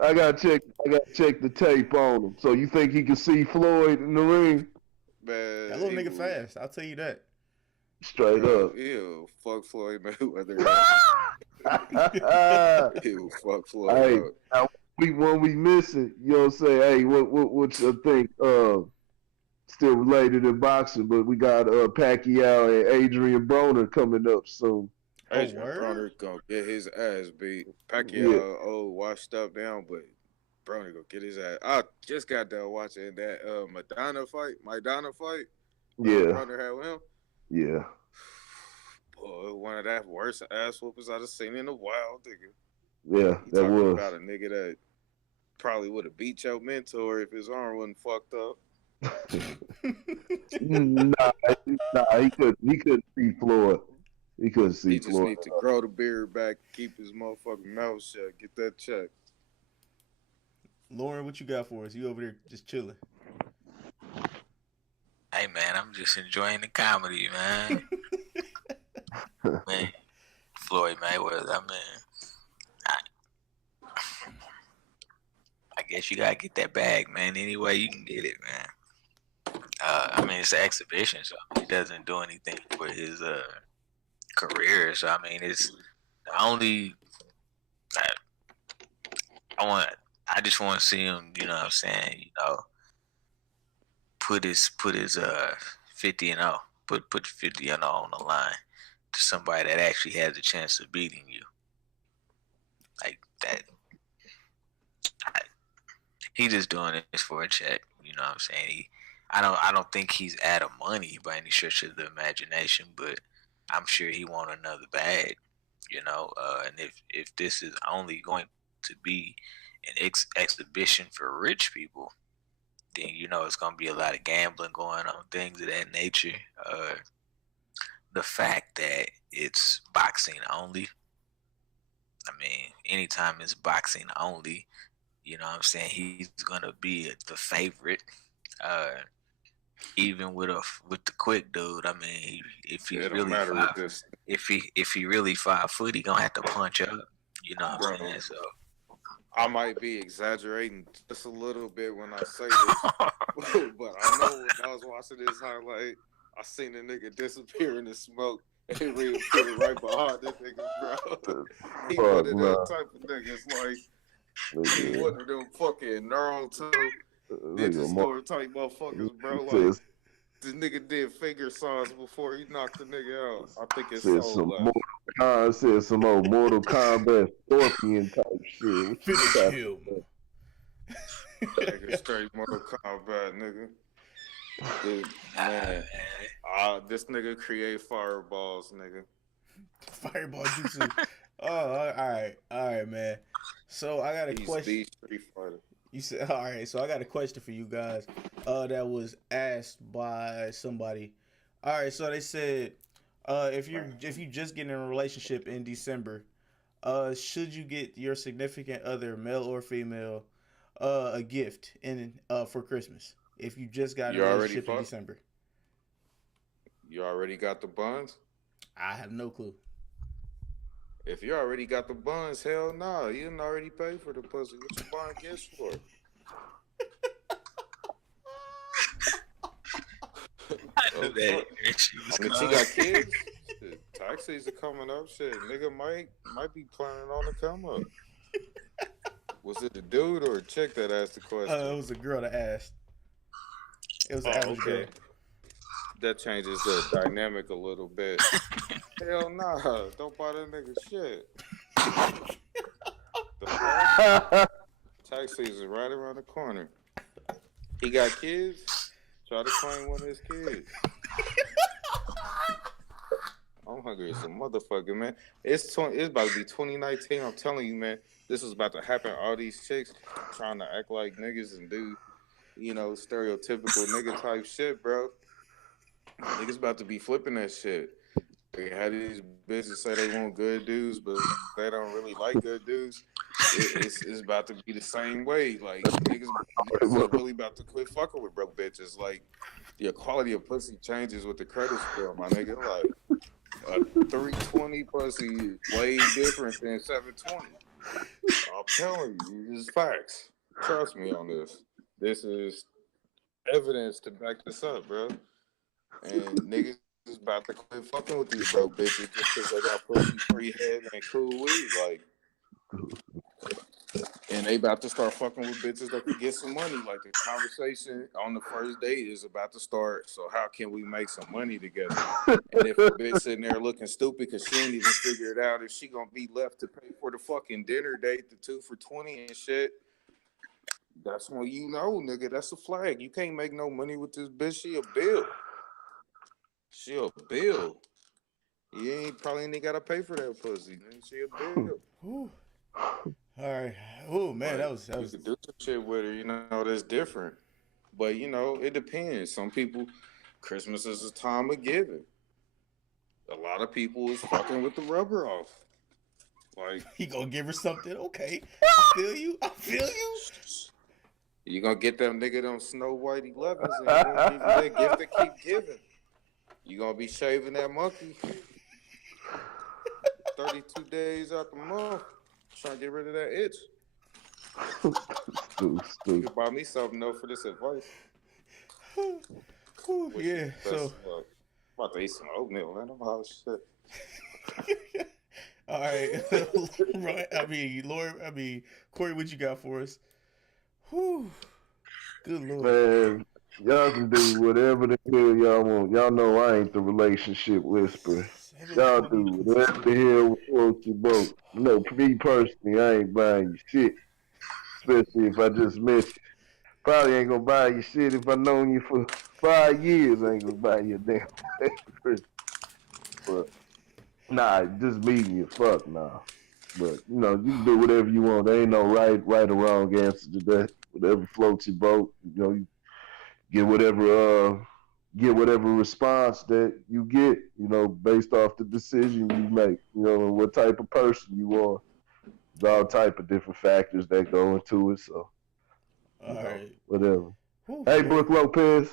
I got check the tape on him. So you think he can see Floyd in the ring? Man, That little he nigga was- fast. I'll tell you that. Straight bro, up. Ew, fuck Floyd Mayweather. Ew, fuck Floyd. Hey, Bro. when we missing, you know what I'm saying? Hey, what you think? Still related to boxing, but we got Pacquiao and Adrian Broner coming up soon. Adrian word? Broner gonna get his ass beat. Pacquiao, washed up down, but Broner gonna get his ass. I just got done watching that Madonna fight. Yeah, Broner had with him. yeah. Boy, one of that worst ass whoopers I've seen in a while, nigga. Yeah, You that talking was. about a nigga that probably would have beat your mentor if his arm wasn't fucked up. Nah, he couldn't see Floyd. He couldn't see He just Floyd. needs to grow the beard back, keep his motherfucking mouth shut, get that check. Lauren, what you got for us? You over there just chilling? Hey man, I'm just enjoying the comedy, man. Man, Floyd Mayweather. I mean, I guess you gotta get that bag, man. Any way you can get it, man. I mean, it's an exhibition, so he doesn't do anything for his career. So I mean, it's the only. I just want to see him. You know what I'm saying? You know, put his 50-0, put 50-0 on the line to somebody that actually has a chance of beating you. Like that. He just doing this for a check. You know what I'm saying? I don't think he's out of money by any stretch of the imagination, but I'm sure he want another bag. You know, and if this is only going to be an exhibition for rich people, then you know it's gonna be a lot of gambling going on, things of that nature. The fact that it's boxing only. I mean, anytime it's boxing only, you know what I'm saying, he's gonna be the favorite. Even with the quick dude, I mean, if he's It don't really matter five, with this. if he really 5 foot, he gonna have to punch up. You know what I'm Bro. saying? So I might be exaggerating just a little bit when I say this, but I know when I was watching this highlight, I seen a nigga disappear in the smoke and reappear right behind this nigga, bro. He one of them type of niggas, like, he one of them fucking Naruto ninja store type motherfuckers, bro. Like, this nigga did finger signs before he knocked the nigga out. I think it's so left. Said some old Mortal Kombat Scorpion type shit. Finish him. Nigga, straight Mortal Kombat, nigga. Dude, man, this nigga create fireballs, nigga. Fireball jutsu. Oh, all right, man. So I got a question. He's the Street Fighter. You said, all right. So I got a question for you guys. That was asked by somebody. All right. So they said, if you just get in a relationship in December, should you get your significant other, male or female, a gift for Christmas? If you just got in a relationship in December. You already got the buns? I have no clue. If you already got the buns, hell no. You didn't already pay for the pussy. What you buying gifts for? I knew that. I mean, she got kids. Shit, tax season coming up. Shit, nigga might be planning on to come up. Was it a dude or a chick that asked the question? It was a girl that asked. It was an average girl. That changes the dynamic a little bit. Hell nah, don't buy that nigga shit. Tax season right around the corner. He got kids. Try to claim one of his kids. I'm hungry as a motherfucker, man. It's about to be 2019. I'm telling you, man. This is about to happen. All these chicks trying to act like niggas and do, stereotypical nigga type shit, bro. Niggas about to be flipping that shit. They had these bitches say they want good dudes, but they don't really like good dudes. It's about to be the same way. Like, niggas are really about to quit fucking with broke bitches. Like, the quality of pussy changes with the credit score, my nigga. Like, a 320 pussy is way different than 720. I'm telling you, this is facts. Trust me on this. This is evidence to back this up, bro. And niggas is about to quit fucking with these broke bitches just because they got pussy, free head, and cool weed. Like, and they about to start fucking with bitches that can get some money. Like, the conversation on the first date is about to start. So how can we make some money together? And if a bitch sitting there looking stupid because she ain't even figure it out if she gonna be left to pay for the fucking dinner date, the 2 for $20 and shit, that's when you know, nigga, that's a flag. You can't make no money with this bitch. She a bill. She a bill. You probably ain't gotta pay for that pussy. Man. She a bill. All right. Oh man, that was. You could do some shit with her. That's different. But it depends. Some people, Christmas is a time of giving. A lot of people is fucking with the rubber off. Like, he gonna give her something? Okay, I feel you. You gonna get them nigga them Snow White 11s and you gonna give you that gift to keep giving. You gonna be shaving that monkey 32 days out the month, trying to get rid of that itch. You can buy me something though for this advice. Yeah, so I'm about to eat some oatmeal, man. I'm hot as shit. All right, right. Corey, what you got for us? Whew. Good Lord. Man, y'all can do whatever the hell y'all want. Y'all know I ain't the relationship whisperer. Y'all do whatever the hell floats your boat. Me personally, I ain't buying you shit. Especially if I just met you. Probably ain't gonna buy you shit if I known you for 5 years. I ain't gonna buy you a damn thing. But nah, just meeting you, fuck nah. But you can do whatever you want. There ain't no right or wrong answer to that. Whatever floats your boat, you get whatever response that you get, based off the decision you make, and what type of person you are. There's all type of different factors that go into it. So, all right, whatever. Hey, Brooke Lopez.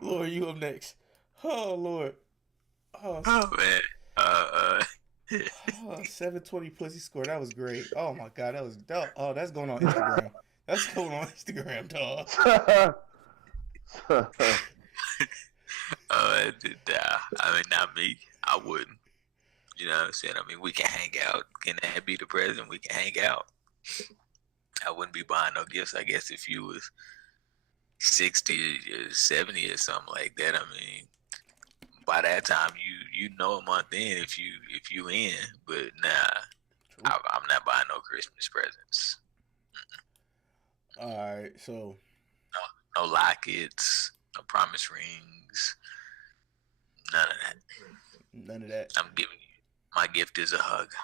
Lord, you up next. Oh Lord. Oh man. 720 pussy score. That was great. Oh my god, that's going on Instagram. That's going on Instagram, dog. I mean, not me. I wouldn't. You know what I'm saying? I mean, we can hang out. Can that be the present? We can hang out. I wouldn't be buying no gifts, I guess, if you was 60 or 70 or something like that. I mean, by that time you know a month in if you in, but nah, I'm not buying no Christmas presents. All right, so no lockets, no promise rings, none of that. I'm giving you my gift is a hug.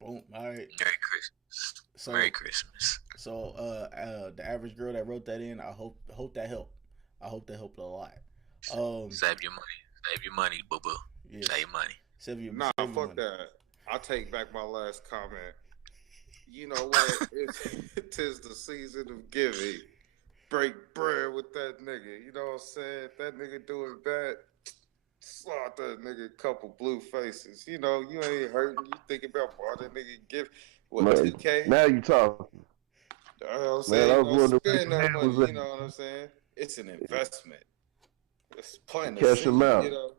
Boom. All right. Merry Christmas. Merry Christmas. So the average girl that wrote that in, I hope that helped. I hope that helped a lot. Save your money, boo boo. Yes. Save money. Fuck money. That. I'll take back my last comment. You know what? Tis the season of giving. break bread with that nigga. You know what I'm saying? That nigga doing bad. Slot that nigga a couple blue faces. You know, you ain't hurting. You thinking about bought that nigga gift what Man, 2K? now you talking. I'm Man, saying I you was gonna wondering spend where that the money. was You know what I'm saying? It's an investment. It's planting a Cash him seed. out. You know.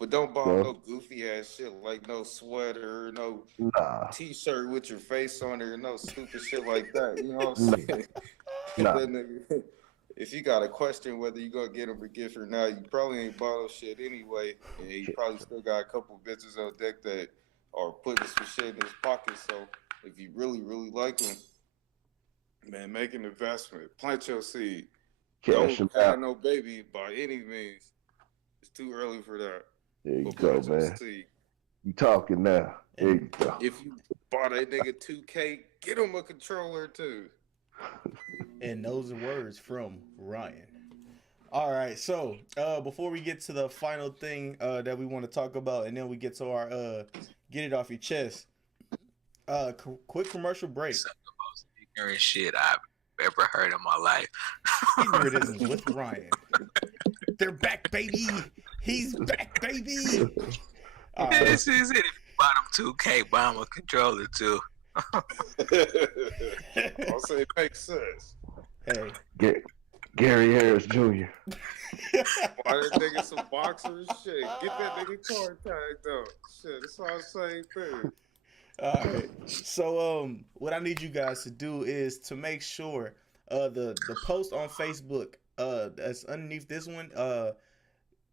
But don't buy So, no goofy ass shit like no sweater, no nah, t-shirt with your face on it, or no stupid shit like that. You know what I'm nah, saying? nah. That nigga, if you got a question whether you gonna get him a gift or not, you probably ain't bought no shit anyway, and you probably still got a couple bitches on deck that are putting some shit in his pocket. So if you really, really like him, man, make an investment, plant your seed. Cash him Don't have out. no baby by any means. It's too early for that. There you But go, plant your man. seed. You talking now. There you go. If you bought a nigga 2K, get him a controller too. And those are words from Ryan. All right, so before we get to the final thing that we want to talk about, and then we get to our get it off your chest. Quick commercial break. Some of the most ignorant shit I've ever heard in my life. Ignorantisms with Ryan. They're back, baby. He's back, baby. All right. This is it. If you buy them 2K, buy them a controller too. I'll say it makes sense. Hey. Gary Harris Jr. Buy that nigga some boxers, shit. Get that nigga card tagged up. Shit, it's all the same thing. All right. So what I need you guys to do is to make sure the post on Facebook that's underneath this one,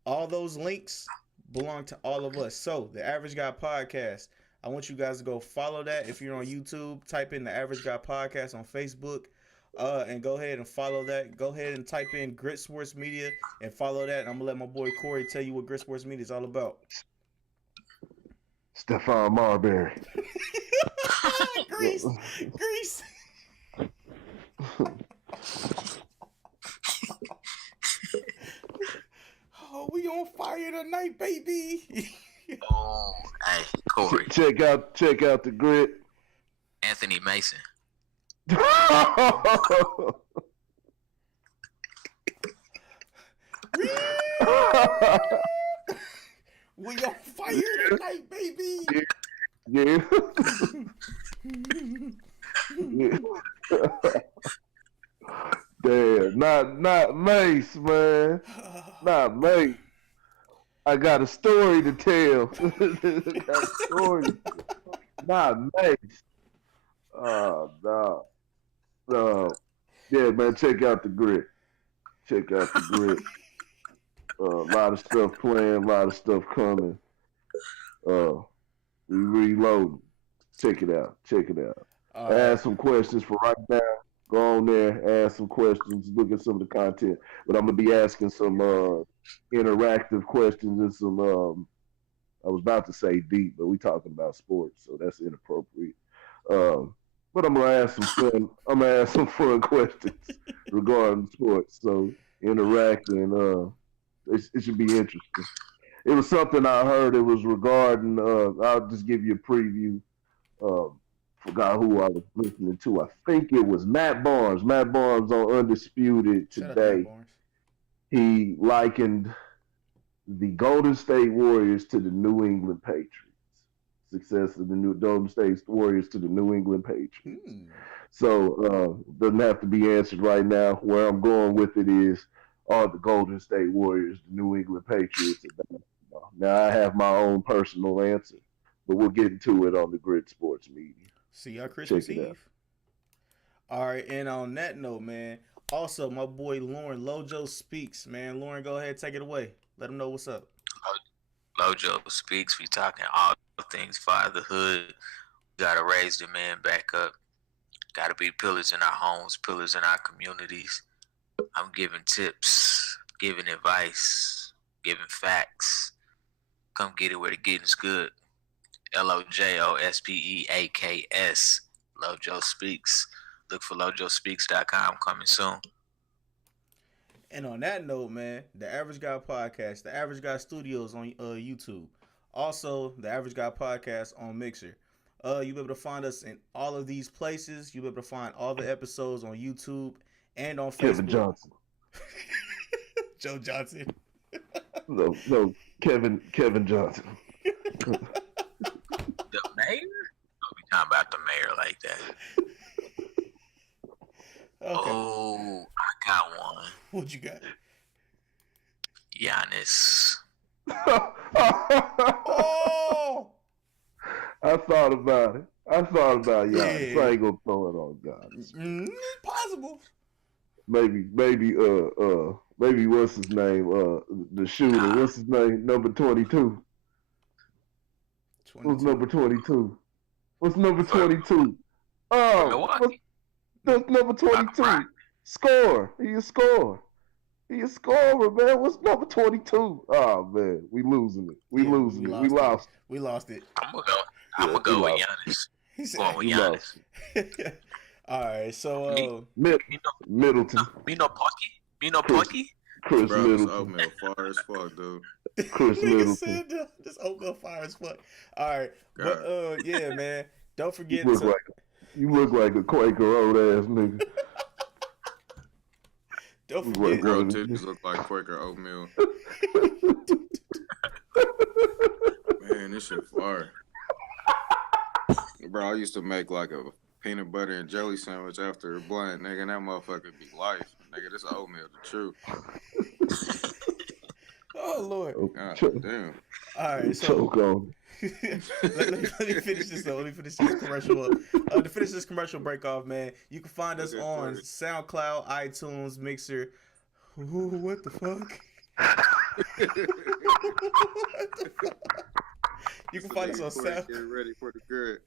all those links belong to all of us. So the Average Guy Podcast, I want you guys to go follow that. If you're on YouTube, type in the Average Guy Podcast on Facebook. And go ahead and follow that. Go ahead and type in Grit Sports Media and follow that. I'm gonna let my boy Corey tell you what Grit Sports Media is all about. Stephon Marbury. Grease. Oh, we on fire tonight, baby. Oh, hey, Corey. Check out the Grit. Anthony Mason. We on fire tonight, baby. Yeah. Yeah. Damn, not Mace, man. Not Mace. I got a story to tell. Got a story. Not Mace. Oh no. Yeah, man, check out the Grit. Check out the Grit. A lot of stuff playing, a lot of stuff coming. We reloading. Check it out. Ask some questions for right now. Go on there, ask some questions, look at some of the content. But I'm gonna be asking some interactive questions and some I was about to say deep, but we talking about sports, so that's inappropriate. But I'm gonna ask some fun questions regarding sports. So interact and it should be interesting. It was something I heard. It was regarding. I'll just give you a preview. Forgot who I was listening to. I think it was Matt Barnes. Matt Barnes on Undisputed today. He likened the Golden State Warriors to the New England Patriots. Success of the new Golden State Warriors to the New England Patriots. So doesn't have to be answered right now. Where I'm going with it is, are the Golden State Warriors the New England Patriots? Now I have my own personal answer, but we'll get into it on the Grit Sports Media. See y'all Christmas Eve. All right, and on that note, man, also my boy Lauren Lojo Speaks, man. Lauren, go ahead, take it away. Let them know what's up. Lojo Speaks. We talking all things fatherhood. Gotta raise the man back up. Gotta be pillars in our homes, pillars in our communities. I'm giving tips, giving advice, giving facts. Come get it where the getting's good. LOJOSPEAKS. Lojo Speaks. Look for LojoSpeaks.com coming soon. And on that note, man, the Average Guy Podcast, the Average Guy Studios on YouTube. Also, the Average Guy Podcast on Mixer. You'll be able to find us in all of these places. You'll be able to find all the episodes on YouTube and on Facebook. Kevin Johnson. Joe Johnson. No, Kevin Johnson. The mayor? Don't be talking about the mayor like that. Okay. Oh, I got one. What you got? Giannis. Oh! I thought about it. Giannis. Yeah. I ain't gonna throw it on Giannis. Possible. Maybe what's his name? The shooter. What's his name? Number 22. What's number 22? What's number 22? Oh, Milwaukee. that's number 22. Score. He a scorer. He a scorer, man. What's number 22? Oh man, we losing it. We lost. We lost it. I'm gonna go with Giannis. He said, Going with Giannis. all right, so Middleton. Mino Pucky? Chris Bro, this Middleton. oatmeal fire as fuck, dude. Chris nigga Middleton. said this oatmeal fire as fuck. All right, God. but yeah, man, don't forget You look like a Quaker old ass nigga. don't Look forget. like Girl titties look like Quaker oatmeal. Man, this shit fire. Bro, I used to make like a peanut butter and jelly sandwich after a blunt, nigga, and that motherfucker be life. Nigga, this oatmeal the truth. Oh Lord. God damn. All right, so Choke on let me finish this though. Let me finish this commercial up. To finish this commercial break off, man, you can find us on SoundCloud, iTunes, Mixer. Ooh, what the fuck? What the fuck? You can find us on Sound. Get ready for the good.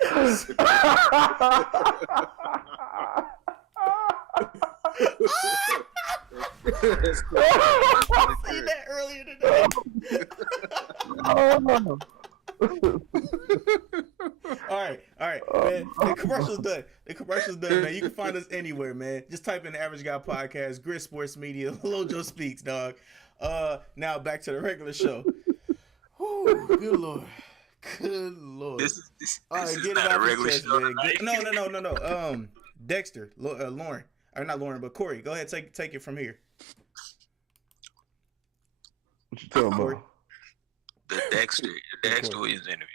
I seen that earlier today. All right, man. The commercial's done. Man. You can find us anywhere, man. Just type in the Average Guy Podcast, Grit Sports Media, Lojo Speaks, dog. Now back to the regular show. Whew, good lord. This All right, is get it not a off your regular chest, show man. tonight. No. Dexter, Lauren, or not Lauren, but Corey. Go ahead, take it from here. What you talking Corey. about? The Dexter Williams interview.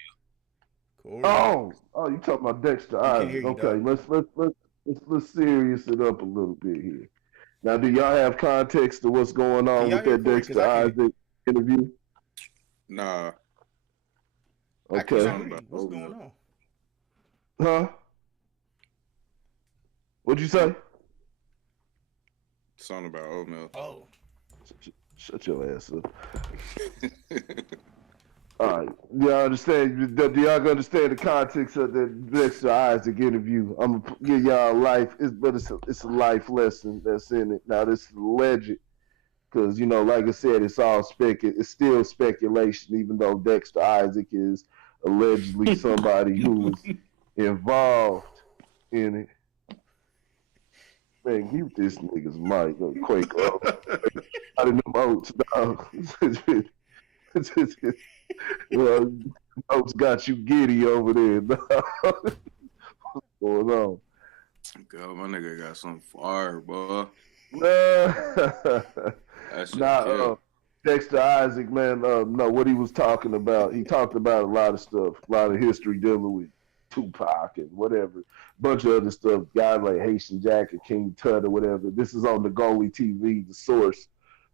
Corey. Oh, you talking about Dexter can't hear Isaac? you, Okay, let's serious it up a little bit here. Now, do y'all have context to what's going on Y'all with hear that Corey? 'Cause Dexter I can't. Isaac interview? Nah. I can't Okay, hear you. What's going on? huh? What'd you say? Something about oatmeal. Oh, Shut your ass up. All right. Do y'all understand? Do y'all understand the context of the Dexter Isaac interview? I'm gonna give y'all a life, it's a life lesson that's in it. Now this is alleged, because like I said, it's still speculation, even though Dexter Isaac is allegedly somebody who was involved in it. Man, give this nigga's mic, Quaker. Out of them oats, dog. Well, oats got you giddy over there, dog. What's going on? God, my nigga got some fire, boy. That shit kill. Dexter Isaac, man, no, what he was talking about, he talked about a lot of stuff, a lot of history dealing with Tupac and whatever, bunch of other stuff, guys like Haitian Jack and King Tut or whatever. This is on the Goalie TV, the source,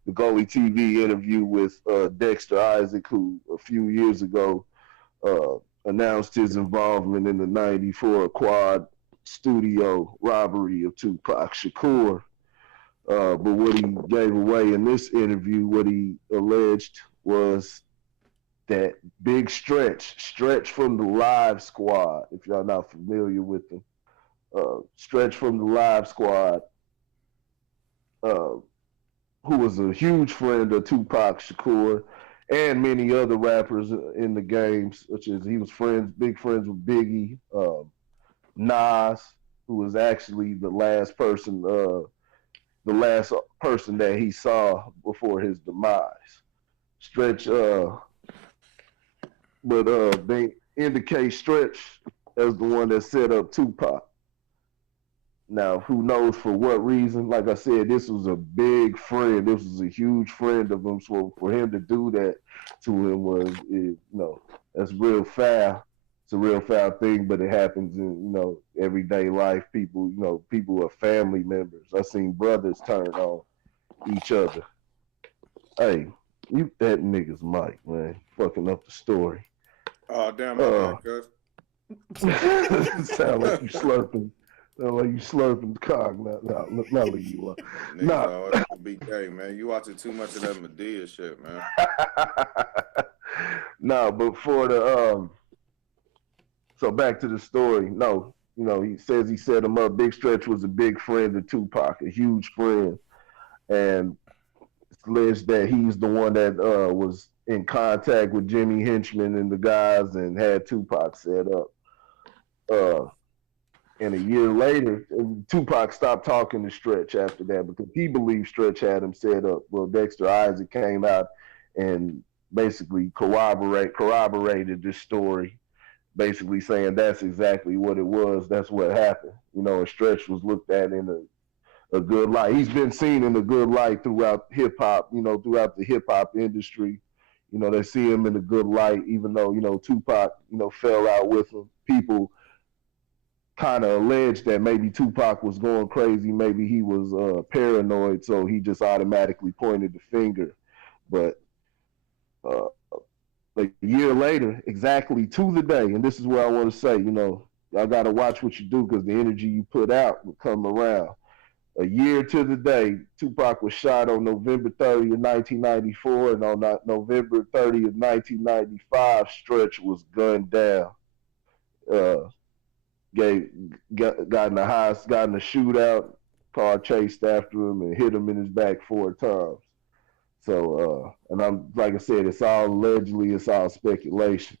the Goalie TV interview with Dexter Isaac, who a few years ago announced his involvement in the 94 Quad studio robbery of Tupac Shakur. But what he gave away in this interview, what he alleged was that big Stretch from the Live Squad, if y'all not familiar with them, Stretch from the Live Squad, who was a huge friend of Tupac Shakur and many other rappers in the game, such as he was big friends with Biggie, Nas, who was actually the last person that he saw before his demise. Stretch, but they indicate Stretch as the one that set up Tupac. Now, who knows for what reason? Like I said, this was a big friend. This was a huge friend of him. So for him to do that to him that's real foul. It's a real foul thing, but it happens in, everyday life. People, people are family members. I've seen brothers turn on each other. Hey, mute that nigga's mic, man. Fucking up the story. Oh, damn, my bad, cuz. Sound like you slurping. Sound like you slurping cock. Not like you are. Niggas Nah. always be gay, man. You watching too much of that Madea shit, man. No, but for the so back to the story. No, he says he set him up. Big Stretch was a big friend of Tupac, a huge friend, and it's alleged that he's the one that was in contact with Jimmy Henchman and the guys and had Tupac set up. And a year later, Tupac stopped talking to Stretch after that because he believed Stretch had him set up. Well, Dexter Isaac came out and basically corroborated this story, basically saying that's exactly what it was. That's what happened. And Stretch was looked at in a good light. He's been seen in a good light throughout hip hop, throughout the hip hop industry. They see him in a good light, even though, Tupac, fell out with him. People kind of alleged that maybe Tupac was going crazy, maybe he was paranoid, so he just automatically pointed the finger. But a year later, exactly to the day, and this is what I want to say, y'all got to watch what you do because the energy you put out will come around. A year to the day, Tupac was shot on November 30th, 1994, and on November 30th, 1995, Stretch was gunned down. Got in a shootout, car chased after him and hit him in his back 4 times. So, and I'm like I said, it's all allegedly, it's all speculation.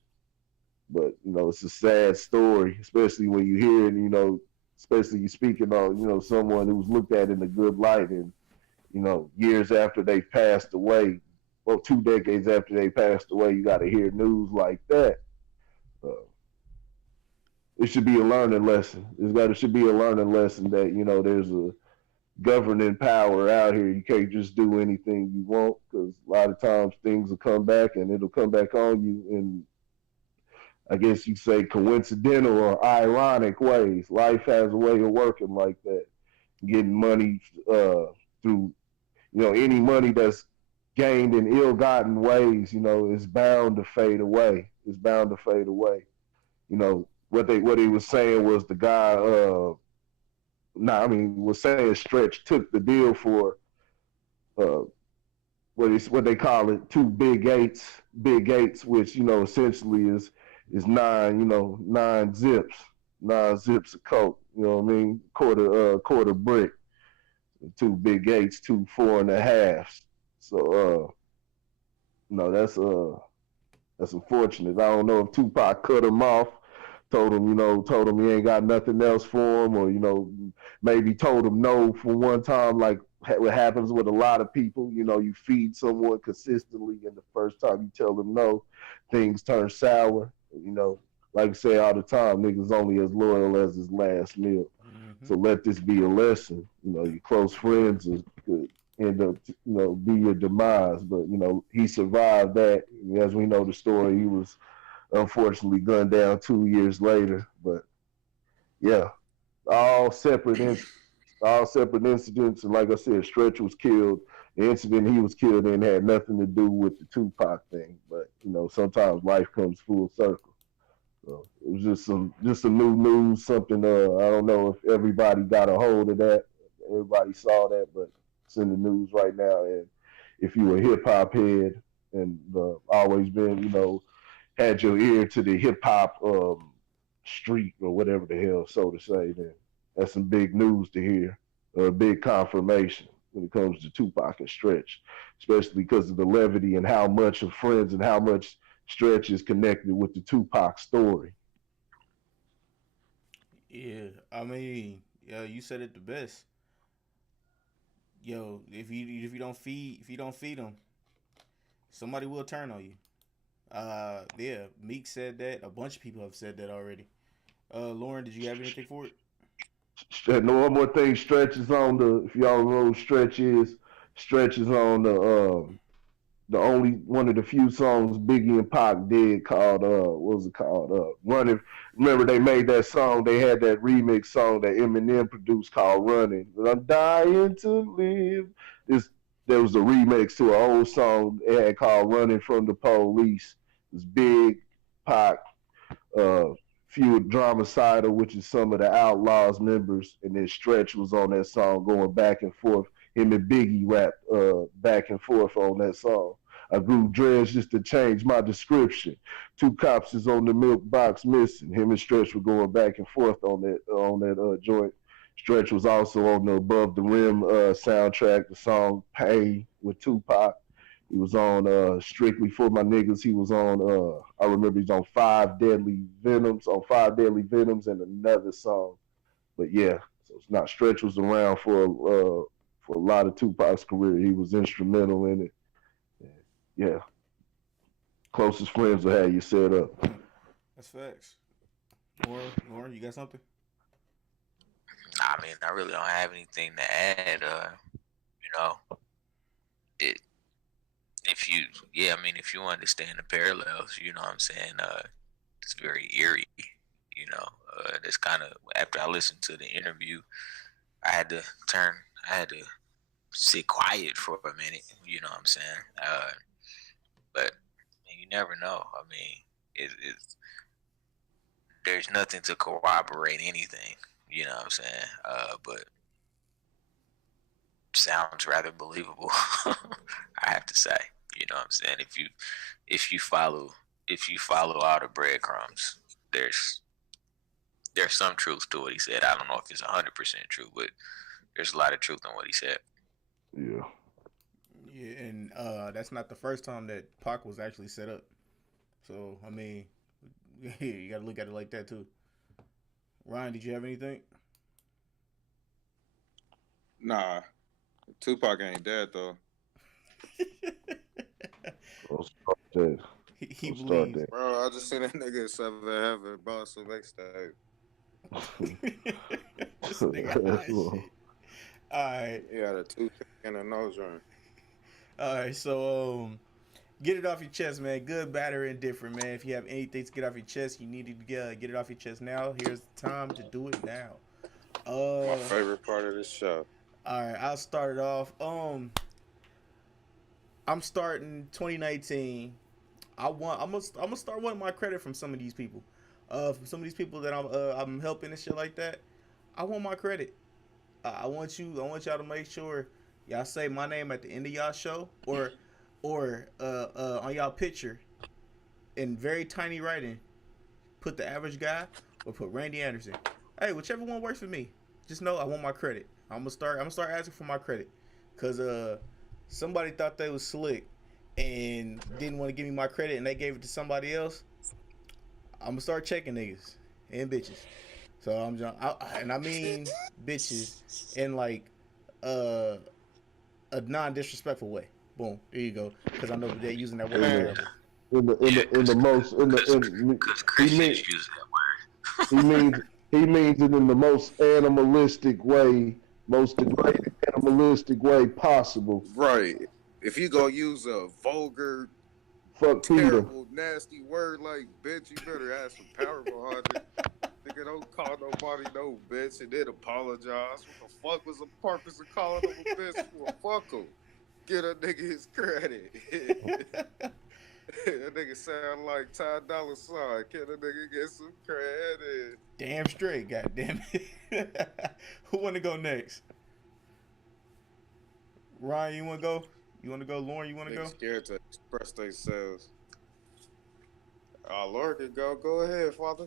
But it's a sad story, especially when you hear it. Especially you speaking on someone who's looked at in a good light, and years after they passed away, well, 2 decades after they passed away, you got to hear news like that. It should be a learning lesson. It should be a learning lesson that there's a governing power out here. You can't just do anything you want because a lot of times things will come back and it'll come back on you in, I guess you say, coincidental or ironic ways. Life has a way of working like that. Getting money through, any money that's gained in ill-gotten ways, is bound to fade away. It's bound to fade away. What he was saying was the guy, was saying Stretch took the deal for what they call it, 2 big eights, which essentially is 9 zips, 9 zips of coke. Quarter brick, 2 big eights, 2 4.5. So that's unfortunate. I don't know if Tupac cut him off. Told him he ain't got nothing else for him, or, maybe told him no for one time, like what happens with a lot of people. You feed someone consistently, and the first time you tell them no, things turn sour. Like I say all the time, niggas only as loyal as his last meal. Mm-hmm. So let this be a lesson. Your close friends could end up, be your demise. But, he survived that. As we know the story, he was unfortunately gunned down 2 years later. But yeah, all separate incidents. And like I said, Stretch was killed. The incident he was killed in had nothing to do with the Tupac thing. But sometimes life comes full circle. So it was just some new news. Something I don't know if everybody got a hold of that. Everybody saw that, but it's in the news right now. And if you a hip hop head and always been, had your ear to the hip hop street or whatever the hell, so to say, then that's some big news to hear, or a big confirmation when it comes to Tupac and Stretch, especially because of the levity and how much of friends and how much Stretch is connected with the Tupac story. Yeah, you said it the best. Yo, if you don't feed them, somebody will turn on you. Yeah, Meek said that. A bunch of people have said that already. Lauren, did you have anything for it? No one more thing. Stretch is on the. If y'all know who Stretch is, Stretch is on the only one of the few songs Biggie and Pac did called what was it called? Running. Remember they made that song, they had that remix song that Eminem produced called Running. I'm dying to live. This there was a remix to an old song they had called Running from the Police. It was Big, Pac, uh few Dramacidal, which is some of the Outlaws members, and then Stretch was on that song going back and forth. Him and Biggie rapped back and forth on that song. I grew dreads just to change my description. Two cops is on the milk box missing. Him and Stretch were going back and forth on that joint. Stretch was also on the Above the Rim soundtrack, the song Pain with Tupac. He was on Strictly for My Niggas. He was on I remember he's on Five Deadly Venoms, and another song. But yeah, so it's not Stretch was around for a lot of Tupac's career. He was instrumental in it. Yeah. Closest friends will have you set up. That's facts. Lauren, you got something? I mean, I really don't have anything to add. You know, it. If you understand the parallels, you know what I'm saying. It's very eerie. You know, that's kind of after I listened to the interview, I had to sit quiet for a minute. You know what I'm saying. But you never know. I mean, it's there's nothing to corroborate anything. You know what I'm saying. But sounds rather believable. I have to say. You know what I'm saying. If you follow all the breadcrumbs, there's some truth to what he said. I don't know if it's 100% true, but there's a lot of truth in what he said. Yeah. Yeah, and that's not the first time that Pac was actually set up. So I mean, you got to look at it like that too. Ryan, did you have anything? Nah, Tupac ain't dead though. Don't start that. He Don't start believes. that. Bro, I just seen that nigga at 7 Heaven bought some mixtape. This nigga high shit. All right. He had a toothpick and a nose ring. All right, so get it off your chest, man. Good, bad, or indifferent, man. If you have anything to get off your chest, you need to get it off your chest now. Here's the time to do it now. My favorite part of this show. All right, I'll start it off. I'm starting 2019. I'm gonna start wanting my credit from some of these people. From some of these people that I'm helping and shit like that. I want my credit. I want y'all to make sure y'all say my name at the end of y'all show or on y'all picture in very tiny writing. Put the average guy or put Randy Anderson. Hey, whichever one works for me. Just know I want my credit. I'm gonna start asking for my credit, cause somebody thought they was slick and didn't want to give me my credit and they gave it to somebody else. I'm gonna start checking niggas and bitches. So I mean bitches in like a non-disrespectful way. Boom, there you go. Cause I know they're using that word terrible. Because Christians use that word. he means it in the most animalistic way, most degrading animalistic way possible. Right. If you gonna use a vulgar, Fuck Peter. terrible, nasty word like bitch, you better have some power behind it. Nigga, don't call nobody no bitch and then apologize. What the fuck was the purpose of calling him a bitch for? Fuck him. Get a nigga his credit. That nigga sound like Ty Dolla $ign. Can a nigga get some credit? Damn straight, goddamn it. Who wanna go next? Ryan, you wanna go? You wanna go? Lauren, you wanna go? Scared to express themselves. Lauren can go. Go ahead, Father.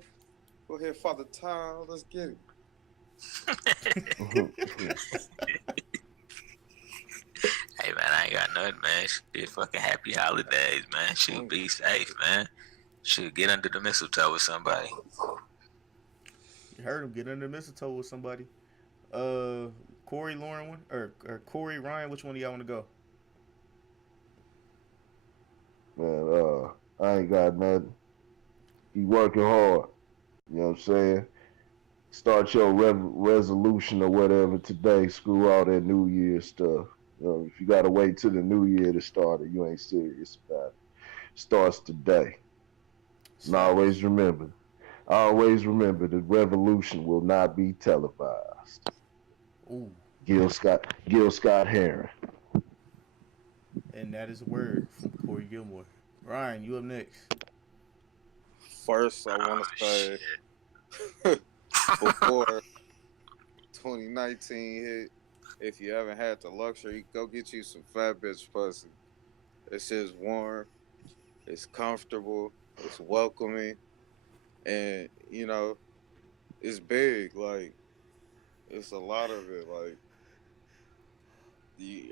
Go ahead, Father Ty. Let's get it. Hey man, I ain't got nothing, man. Shit, fucking happy holidays, man. Should be safe, man. Should get under the mistletoe with somebody. You heard him. Get under the mistletoe with somebody. Corey, Lauren, or Corey, Ryan. Which one do y'all want to go? Man, I ain't got nothing. He working hard. You know what I'm saying? Start your resolution or whatever today. Screw all that New Year stuff. If you gotta wait till the New Year to start it, you ain't serious about it. Starts today. And always remember, the revolution will not be televised. Ooh, Gil Scott Heron. and that is a word from Corey Gilmore. Ryan, you up next. First, I want to say before 2019 hit, if you haven't had the luxury, go get you some fat bitch pussy. It's just warm, it's comfortable, it's welcoming, and it's big. Like it's a lot of it. Like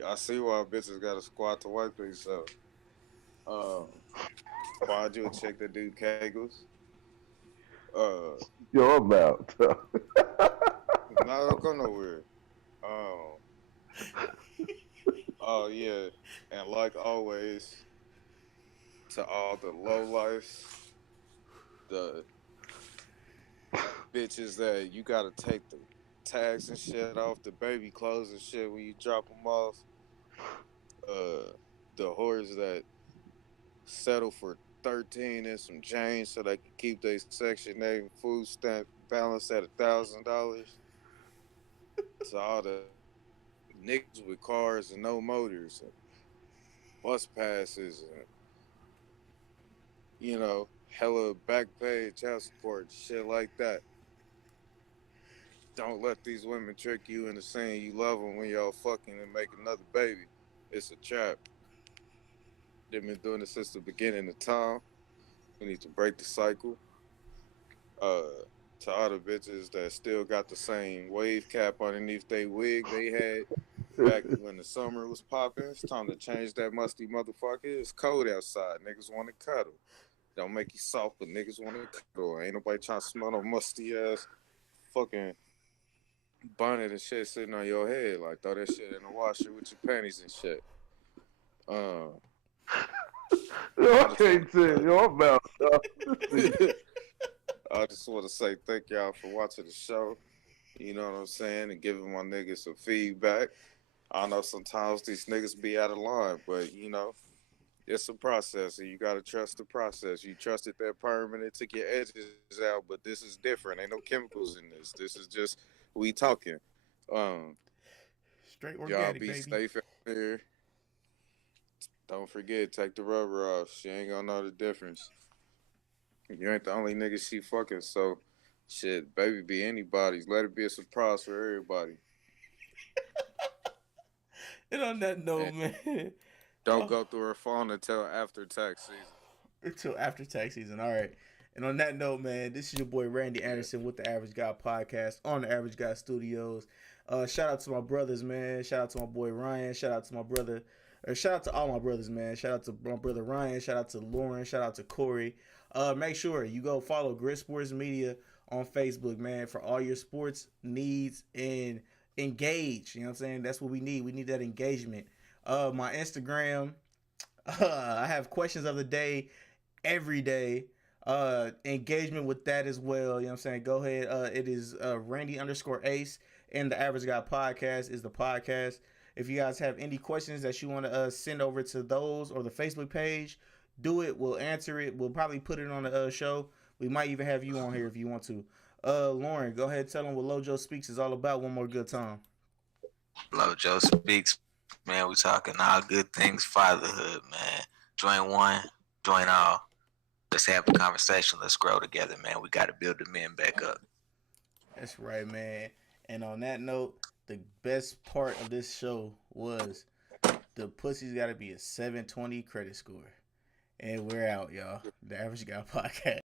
I see why bitches got to squat to wipe themselves. Find you a chick that do kegels. Yo, I'm out. Not go nowhere. Oh yeah, and like always, to all the low lifes, the bitches that you gotta take the tags and shit off the baby clothes and shit when you drop them off. The whores that settle for 13 and some change so they can keep their Section 8 food stamp balance at $1,000. To all the niggas with cars and no motors and bus passes and hella back pay, child support, shit like that. Don't let these women trick you into saying you love them when y'all fucking and make another baby. It's a trap. They've been doing it since the beginning of time. We need to break the cycle. To all the bitches that still got the same wave cap underneath their wig they had back when the summer was popping, it's time to change that musty motherfucker. It's cold outside. Niggas want to cuddle. Don't make you soft, but niggas want to cuddle. Ain't nobody trying to smell no musty ass fucking bonnet and shit sitting on your head. Like, throw that shit in the washer with your panties and shit. I can't tell you. I'm out. I just want to say thank y'all for watching the show. You know what I'm saying? And giving my niggas some feedback. I know sometimes these niggas be out of line, but it's a process and you gotta trust the process. You trusted that permanent, took your edges out, but this is different. Ain't no chemicals in this. This is just we talking. Straight Y'all organic, be baby. safe out there. Don't forget, take the rubber off. She ain't gonna know the difference. You ain't the only nigga she fucking, so shit, baby be anybody's. Let it be a surprise for everybody. And on that note, And man. don't go through her phone until after tax season. Until after tax season. All right. And on that note, man, this is your boy Randy Anderson with the Average Guy Podcast on the Average Guy Studios. Shout out to my brothers, man. Shout out to my boy Ryan. Shout out to my brother. Shout out to all my brothers, man. Shout out to my brother Ryan. Shout out to Lauren. Shout out to Corey. Make sure you go follow Grit Sports Media on Facebook, man, for all your sports needs and engage. You know what I'm saying? That's what we need. We need that engagement. My Instagram, I have questions of the day every day. Engagement with that as well. You know what I'm saying? Go ahead. It is Randy_Ace, and the Average Guy Podcast is the podcast. If you guys have any questions that you want to send over to those or the Facebook page, do it. We'll answer it. We'll probably put it on the show. We might even have you on here if you want to. Lauren, go ahead, tell them what Lojo Speaks is all about one more good time. Lojo Speaks, man. We talking all good things fatherhood, man. Join one, join all. Let's have a conversation. Let's grow together, man. We got to build the men back up. That's right, man. And on that note, the best part of this show was the pussy's got to be a 720 credit score. And we're out, y'all. The Average Guy Podcast.